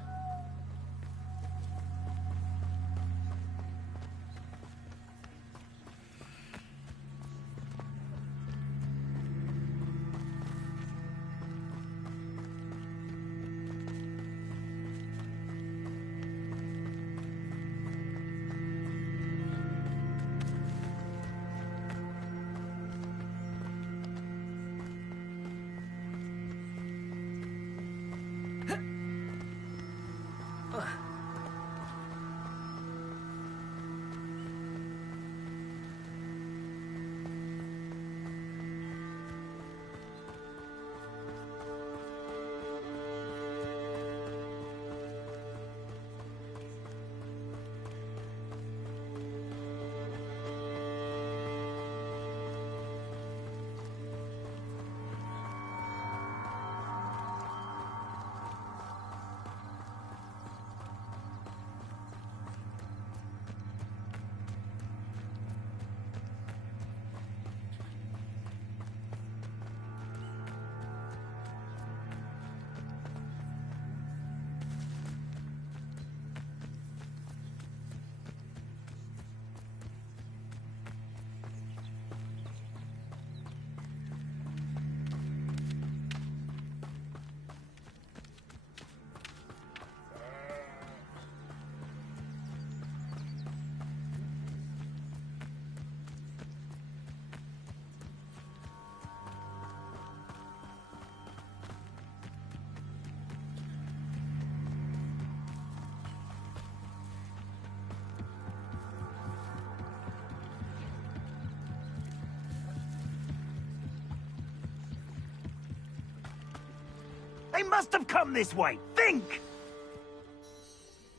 They must have come this way. Think!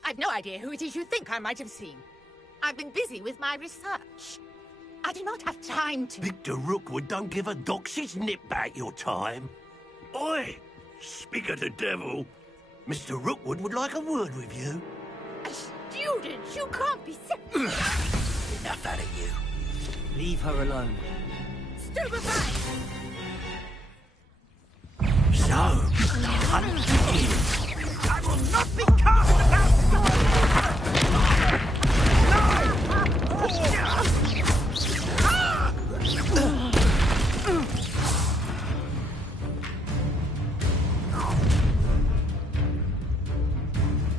I've no idea who it is you think I might have seen. I've been busy with my research. I do not have time to... Victor Rookwood don't give a doxy's nip back your time. Oi! Speak of the devil. Mr. Rookwood would like a word with you. A student? You can't be serious. Enough out of you. Leave her alone. Stupefy! So, hunt begins. I will not be cast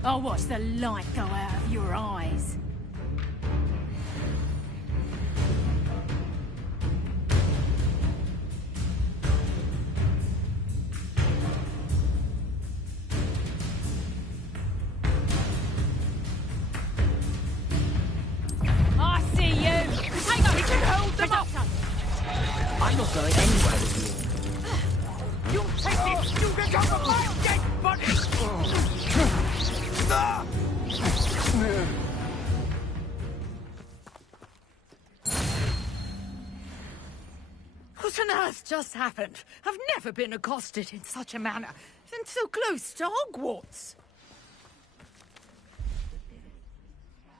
I'll watch the light go out of your eyes. I see you. Take up, you hold them up. I'm not going anywhere with you. You take this! You become my dead body! What on earth just happened? I've never been accosted in such a manner, and so close to Hogwarts.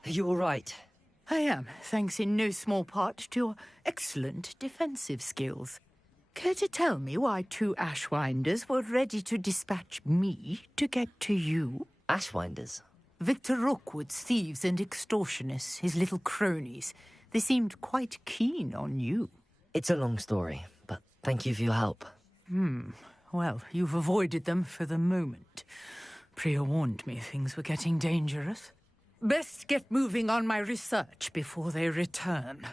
Are you all right? I am, thanks in no small part to your excellent defensive skills. Care to tell me why 2 Ashwinders were ready to dispatch me to get to you? Ashwinders? Victor Rookwood's thieves and extortionists, his little cronies. They seemed quite keen on you. It's a long story, but thank you for your help. Well, you've avoided them for the moment. Priya warned me things were getting dangerous. Best get moving on my research before they return.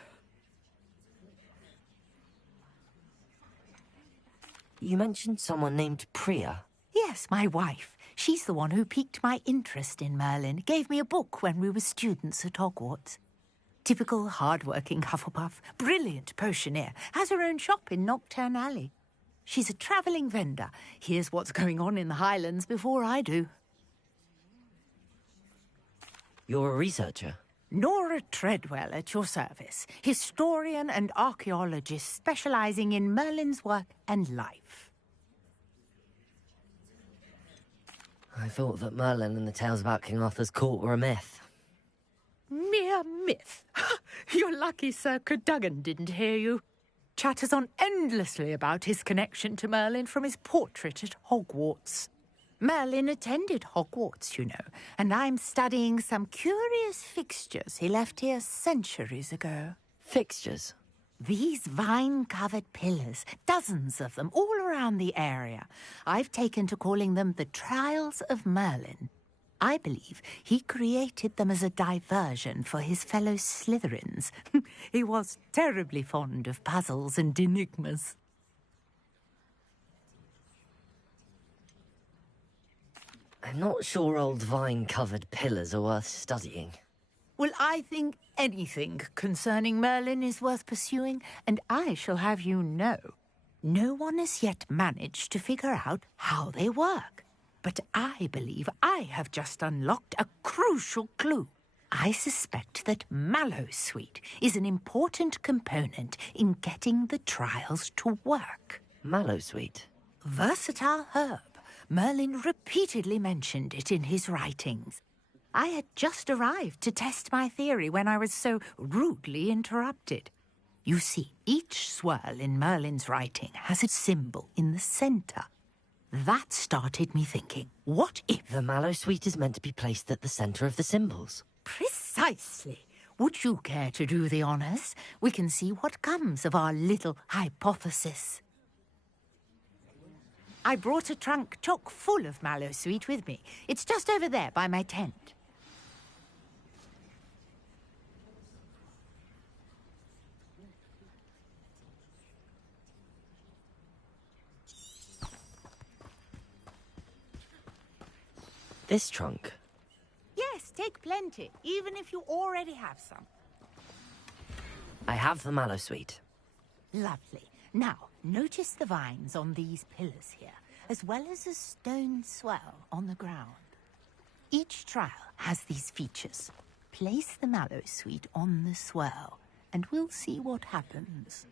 You mentioned someone named Priya. Yes, my wife. She's the one who piqued my interest in Merlin. Gave me a book when we were students at Hogwarts. Typical hard-working Hufflepuff, brilliant potioneer, has her own shop in Mactan Alley. She's a travelling vendor. Hears what's going on in the Highlands before I do. You're a researcher? Nora Treadwell at your service. Historian and archaeologist specialising in Merlin's work and life. I thought that Merlin and the tales about King Arthur's court were a myth. Mere myth. You're lucky Sir Cadogan didn't hear you. Chatters on endlessly about his connection to Merlin from his portrait at Hogwarts. Merlin attended Hogwarts, you know, and I'm studying some curious fixtures he left here centuries ago. Fixtures? These vine-covered pillars, dozens of them, all around the area. I've taken to calling them the Trials of Merlin. I believe he created them as a diversion for his fellow Slytherins. He was terribly fond of puzzles and enigmas. I'm not sure old vine-covered pillars are worth studying. Well, I think anything concerning Merlin is worth pursuing, and I shall have you know, no one has yet managed to figure out how they work. But I believe I have just unlocked a crucial clue. I suspect that Mallowsweet is an important component in getting the trials to work. Mallowsweet? Versatile herb. Merlin repeatedly mentioned it in his writings. I had just arrived to test my theory when I was so rudely interrupted. You see, each swirl in Merlin's writing has a symbol in the centre. That started me thinking, what if... The Mallowsweet is meant to be placed at the centre of the symbols. Precisely. Would you care to do the honours? We can see what comes of our little hypothesis. I brought a trunk chock full of Mallowsweet with me. It's just over there by my tent. This trunk? Yes, take plenty, even if you already have some. I have the Mallowsweet. Lovely. Now, notice the vines on these pillars here, as well as a stone swell on the ground. Each trial has these features. Place the Mallowsweet on the swell, and we'll see what happens.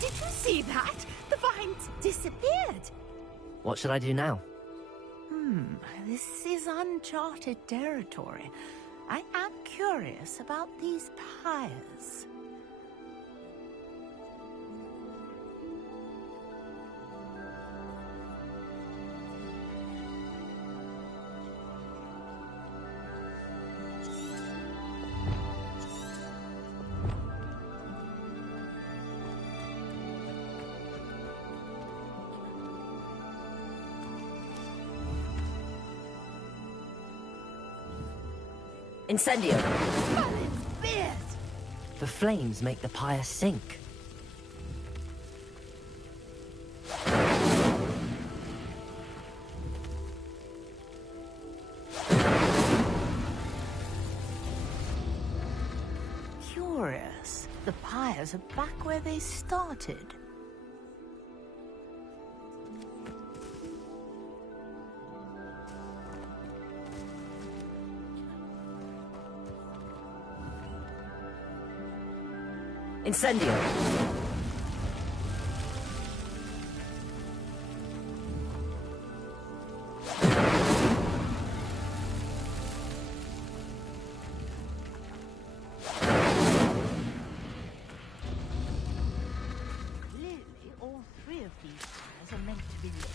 Did you see that? The vines disappeared. What should I do now? This is uncharted territory. I am curious about these pyres. Incendio! Beard! The flames make the pyre sink. Curious. The pyres are back where they started. Incendio! Clearly, all three of these fires are meant to be lit.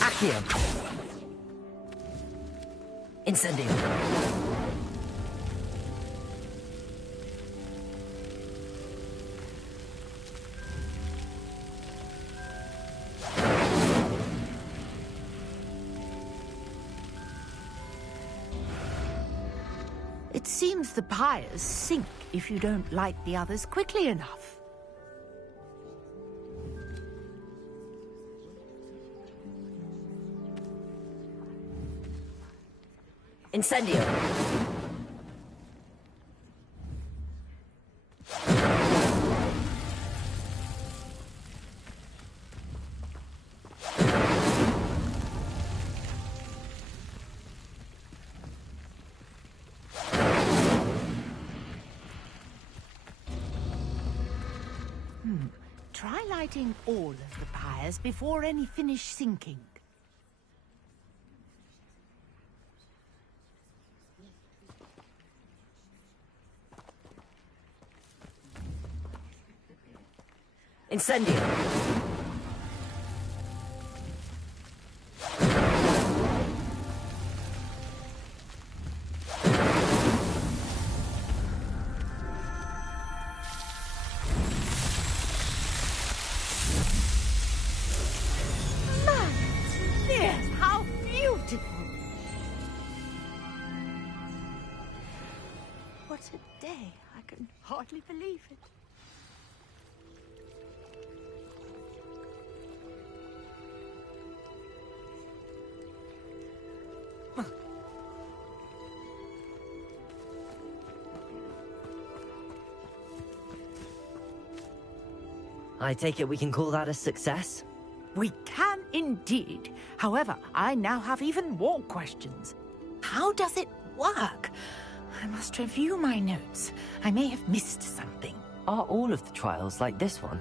Accio! Incendio! It seems the pyres sink if you don't light the others quickly enough. Incendio! Try lighting all of the pyres before any finish sinking. Incendio! Yes, how beautiful! What a day. I can hardly believe it. I take it we can call that a success? We can indeed. However, I now have even more questions. How does it work? I must review my notes. I may have missed something. Are all of the trials like this one?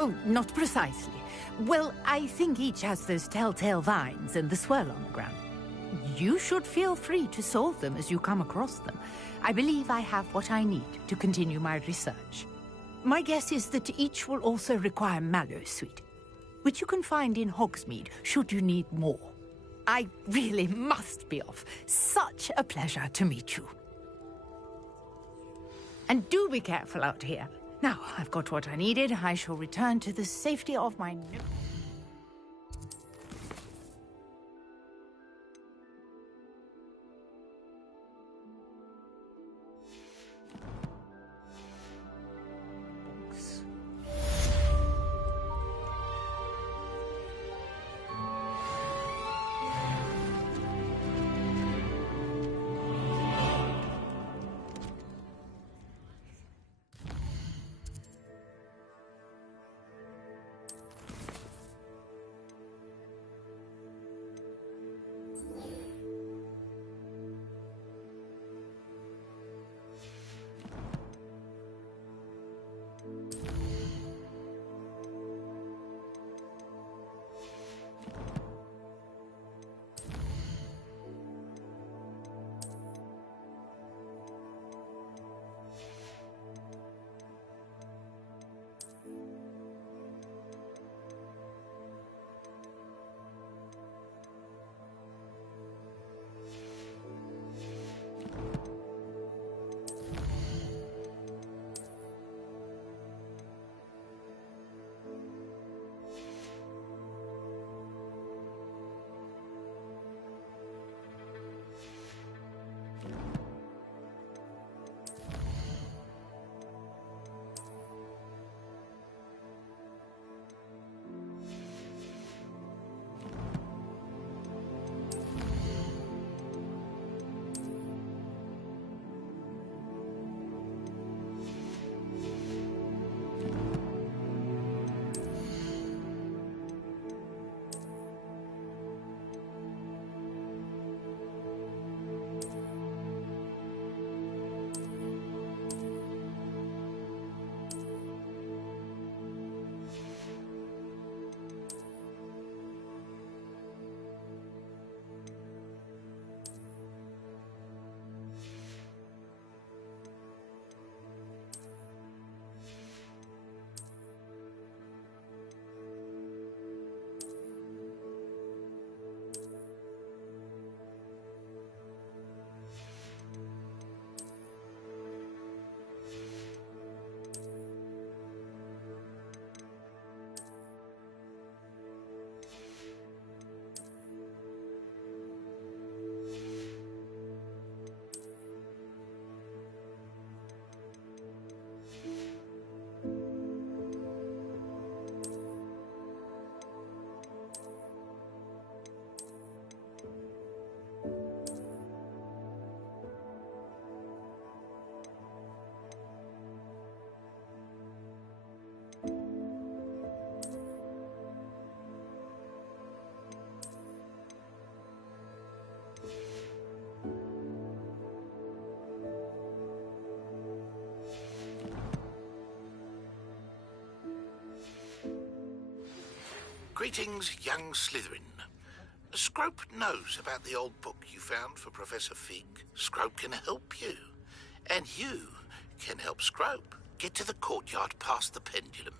Oh, not precisely. Well, I think each has those telltale vines and the swirl on the ground. You should feel free to solve them as you come across them. I believe I have what I need to continue my research. My guess is that each will also require Mallowsweet, which you can find in Hogsmeade should you need more. I really must be off. Such a pleasure to meet you. And do be careful out here. Now, I've got what I needed. I shall return to the safety of my... Greetings, young Slytherin. Scrope knows about the old book you found for Professor Fig. Scrope can help you. And you can help Scrope. Get to the courtyard past the pendulum.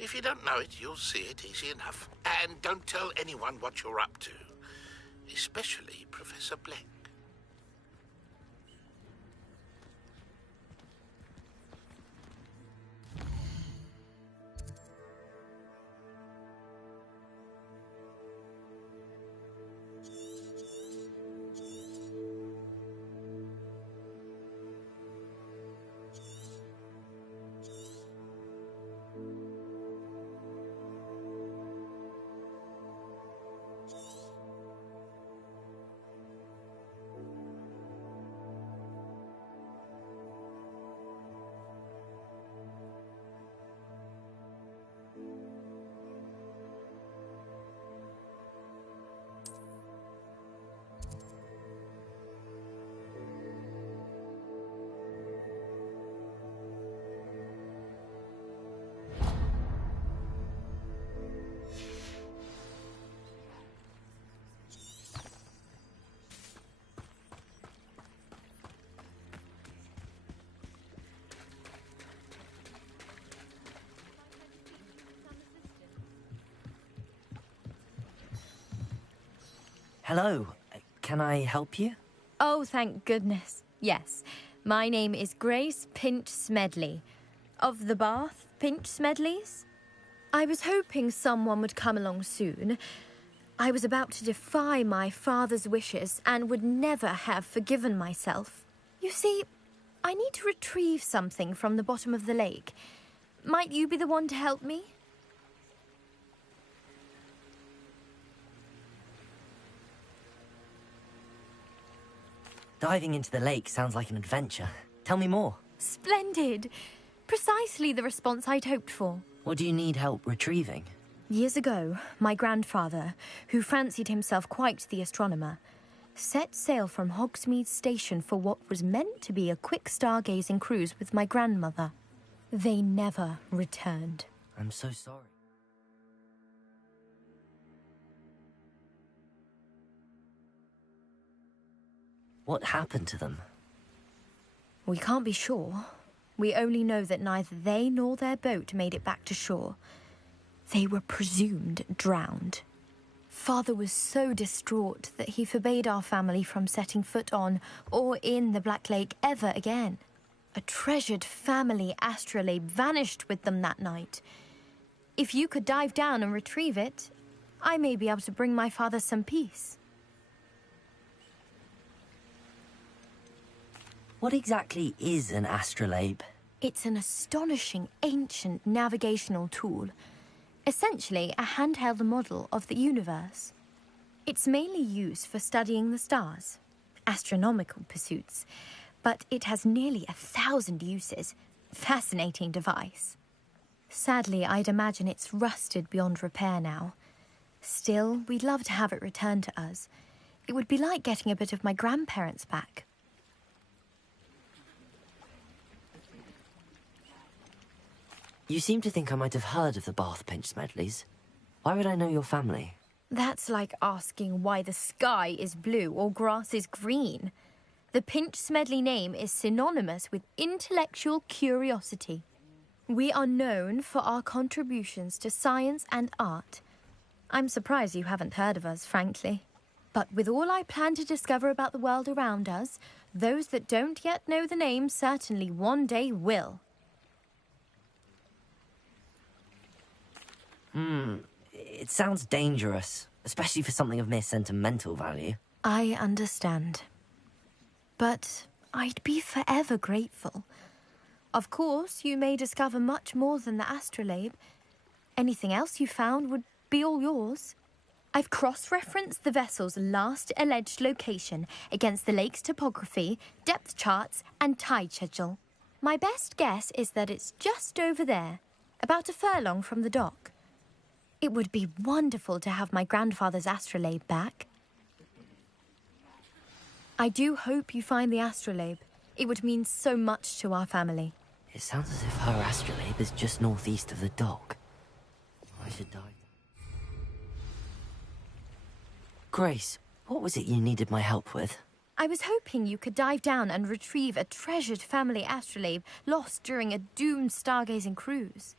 If you don't know it, you'll see it easy enough. And don't tell anyone what you're up to. Especially Professor Black. Hello. Can I help you? Oh, thank goodness. Yes. My name is Grace Pinch Smedley. Of the Bath Pinch Smedleys? I was hoping someone would come along soon. I was about to defy my father's wishes and would never have forgiven myself. You see, I need to retrieve something from the bottom of the lake. Might you be the one to help me? Diving into the lake sounds like an adventure. Tell me more. Splendid! Precisely the response I'd hoped for. What do you need help retrieving? Years ago, my grandfather, who fancied himself quite the astronomer, set sail from Hogsmeade Station for what was meant to be a quick stargazing cruise with my grandmother. They never returned. I'm so sorry. What happened to them? We can't be sure. We only know that neither they nor their boat made it back to shore. They were presumed drowned. Father was so distraught that he forbade our family from setting foot on or in the Black Lake ever again. A treasured family astrolabe vanished with them that night. If you could dive down and retrieve it, I may be able to bring my father some peace. What exactly is an astrolabe? It's an astonishing ancient navigational tool. Essentially, a handheld model of the universe. It's mainly used for studying the stars, astronomical pursuits, but it has nearly 1,000 uses. Fascinating device. Sadly, I'd imagine it's rusted beyond repair now. Still, we'd love to have it returned to us. It would be like getting a bit of my grandparents back. You seem to think I might have heard of the Bath Pinch Smedleys. Why would I know your family? That's like asking why the sky is blue or grass is green. The Pinch Smedley name is synonymous with intellectual curiosity. We are known for our contributions to science and art. I'm surprised you haven't heard of us, frankly. But with all I plan to discover about the world around us, those that don't yet know the name certainly one day will. It sounds dangerous, especially for something of mere sentimental value. I understand. But I'd be forever grateful. Of course, you may discover much more than the astrolabe. Anything else you found would be all yours. I've cross-referenced the vessel's last alleged location against the lake's topography, depth charts, and tide schedule. My best guess is that it's just over there, about a furlong from the dock. It would be wonderful to have my grandfather's astrolabe back. I do hope you find the astrolabe. It would mean so much to our family. It sounds as if her astrolabe is just northeast of the dock. I should dive. Grace, what was it you needed my help with? I was hoping you could dive down and retrieve a treasured family astrolabe lost during a doomed stargazing cruise.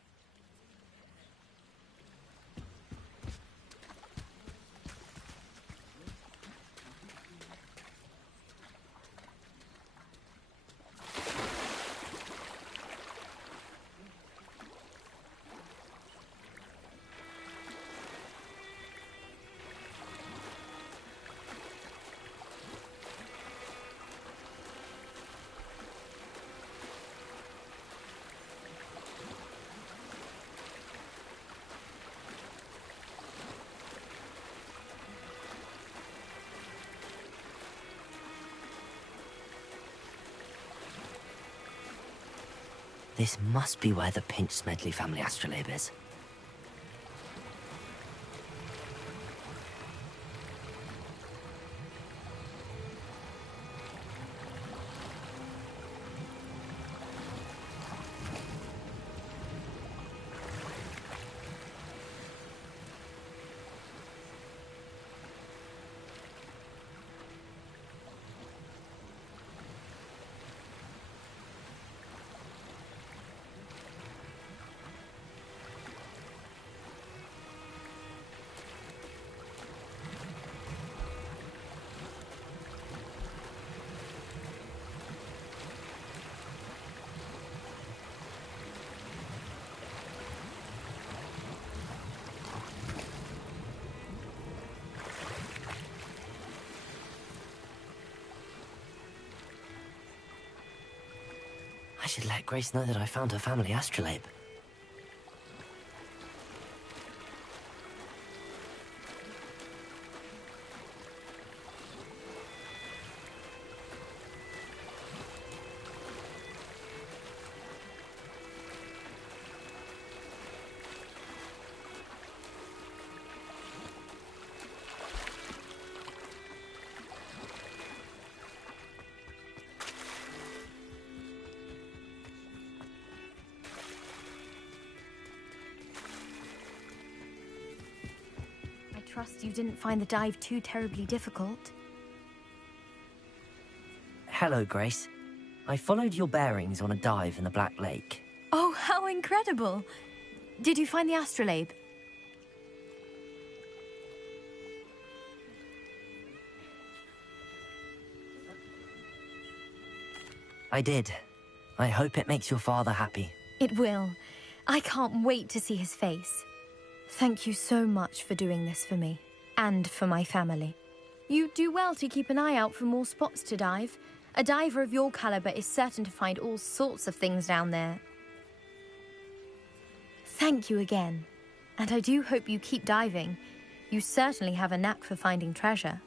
This must be where the Pinch Smedley family astrolabe is. I should let Grace know that I found her family astrolabe. I trust you didn't find the dive too terribly difficult. Hello, Grace. I followed your bearings on a dive in the Black Lake. Oh, how incredible! Did you find the astrolabe? I did. I hope it makes your father happy. It will. I can't wait to see his face. Thank you so much for doing this for me, and for my family. You do well to keep an eye out for more spots to dive. A diver of your caliber is certain to find all sorts of things down there. Thank you again, and I do hope you keep diving. You certainly have a knack for finding treasure.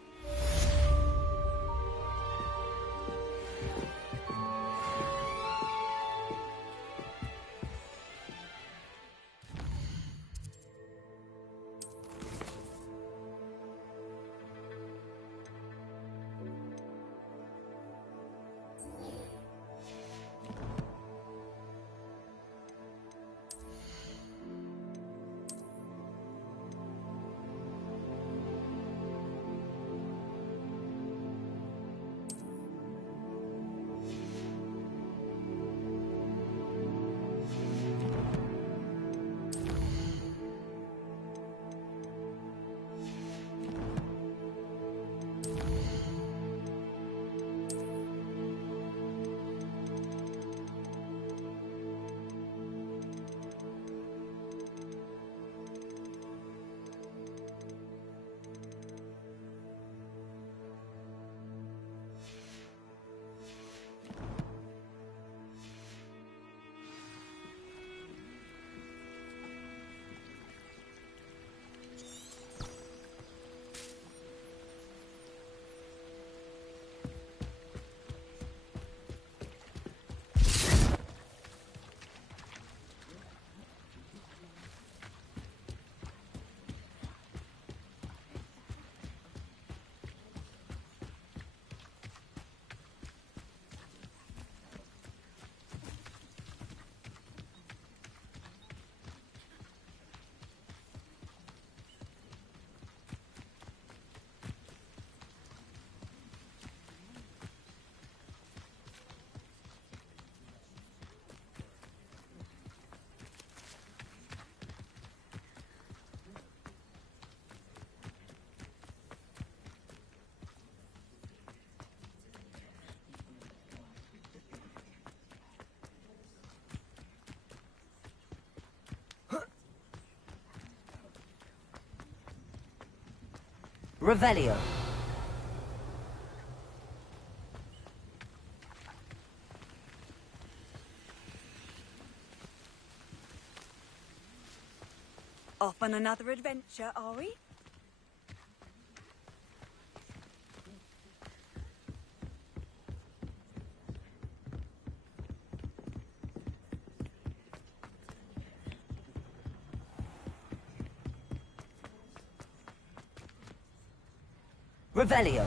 Revelio. Off on another adventure, are we? Revelio.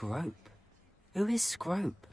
Scrope? Who is Scrope?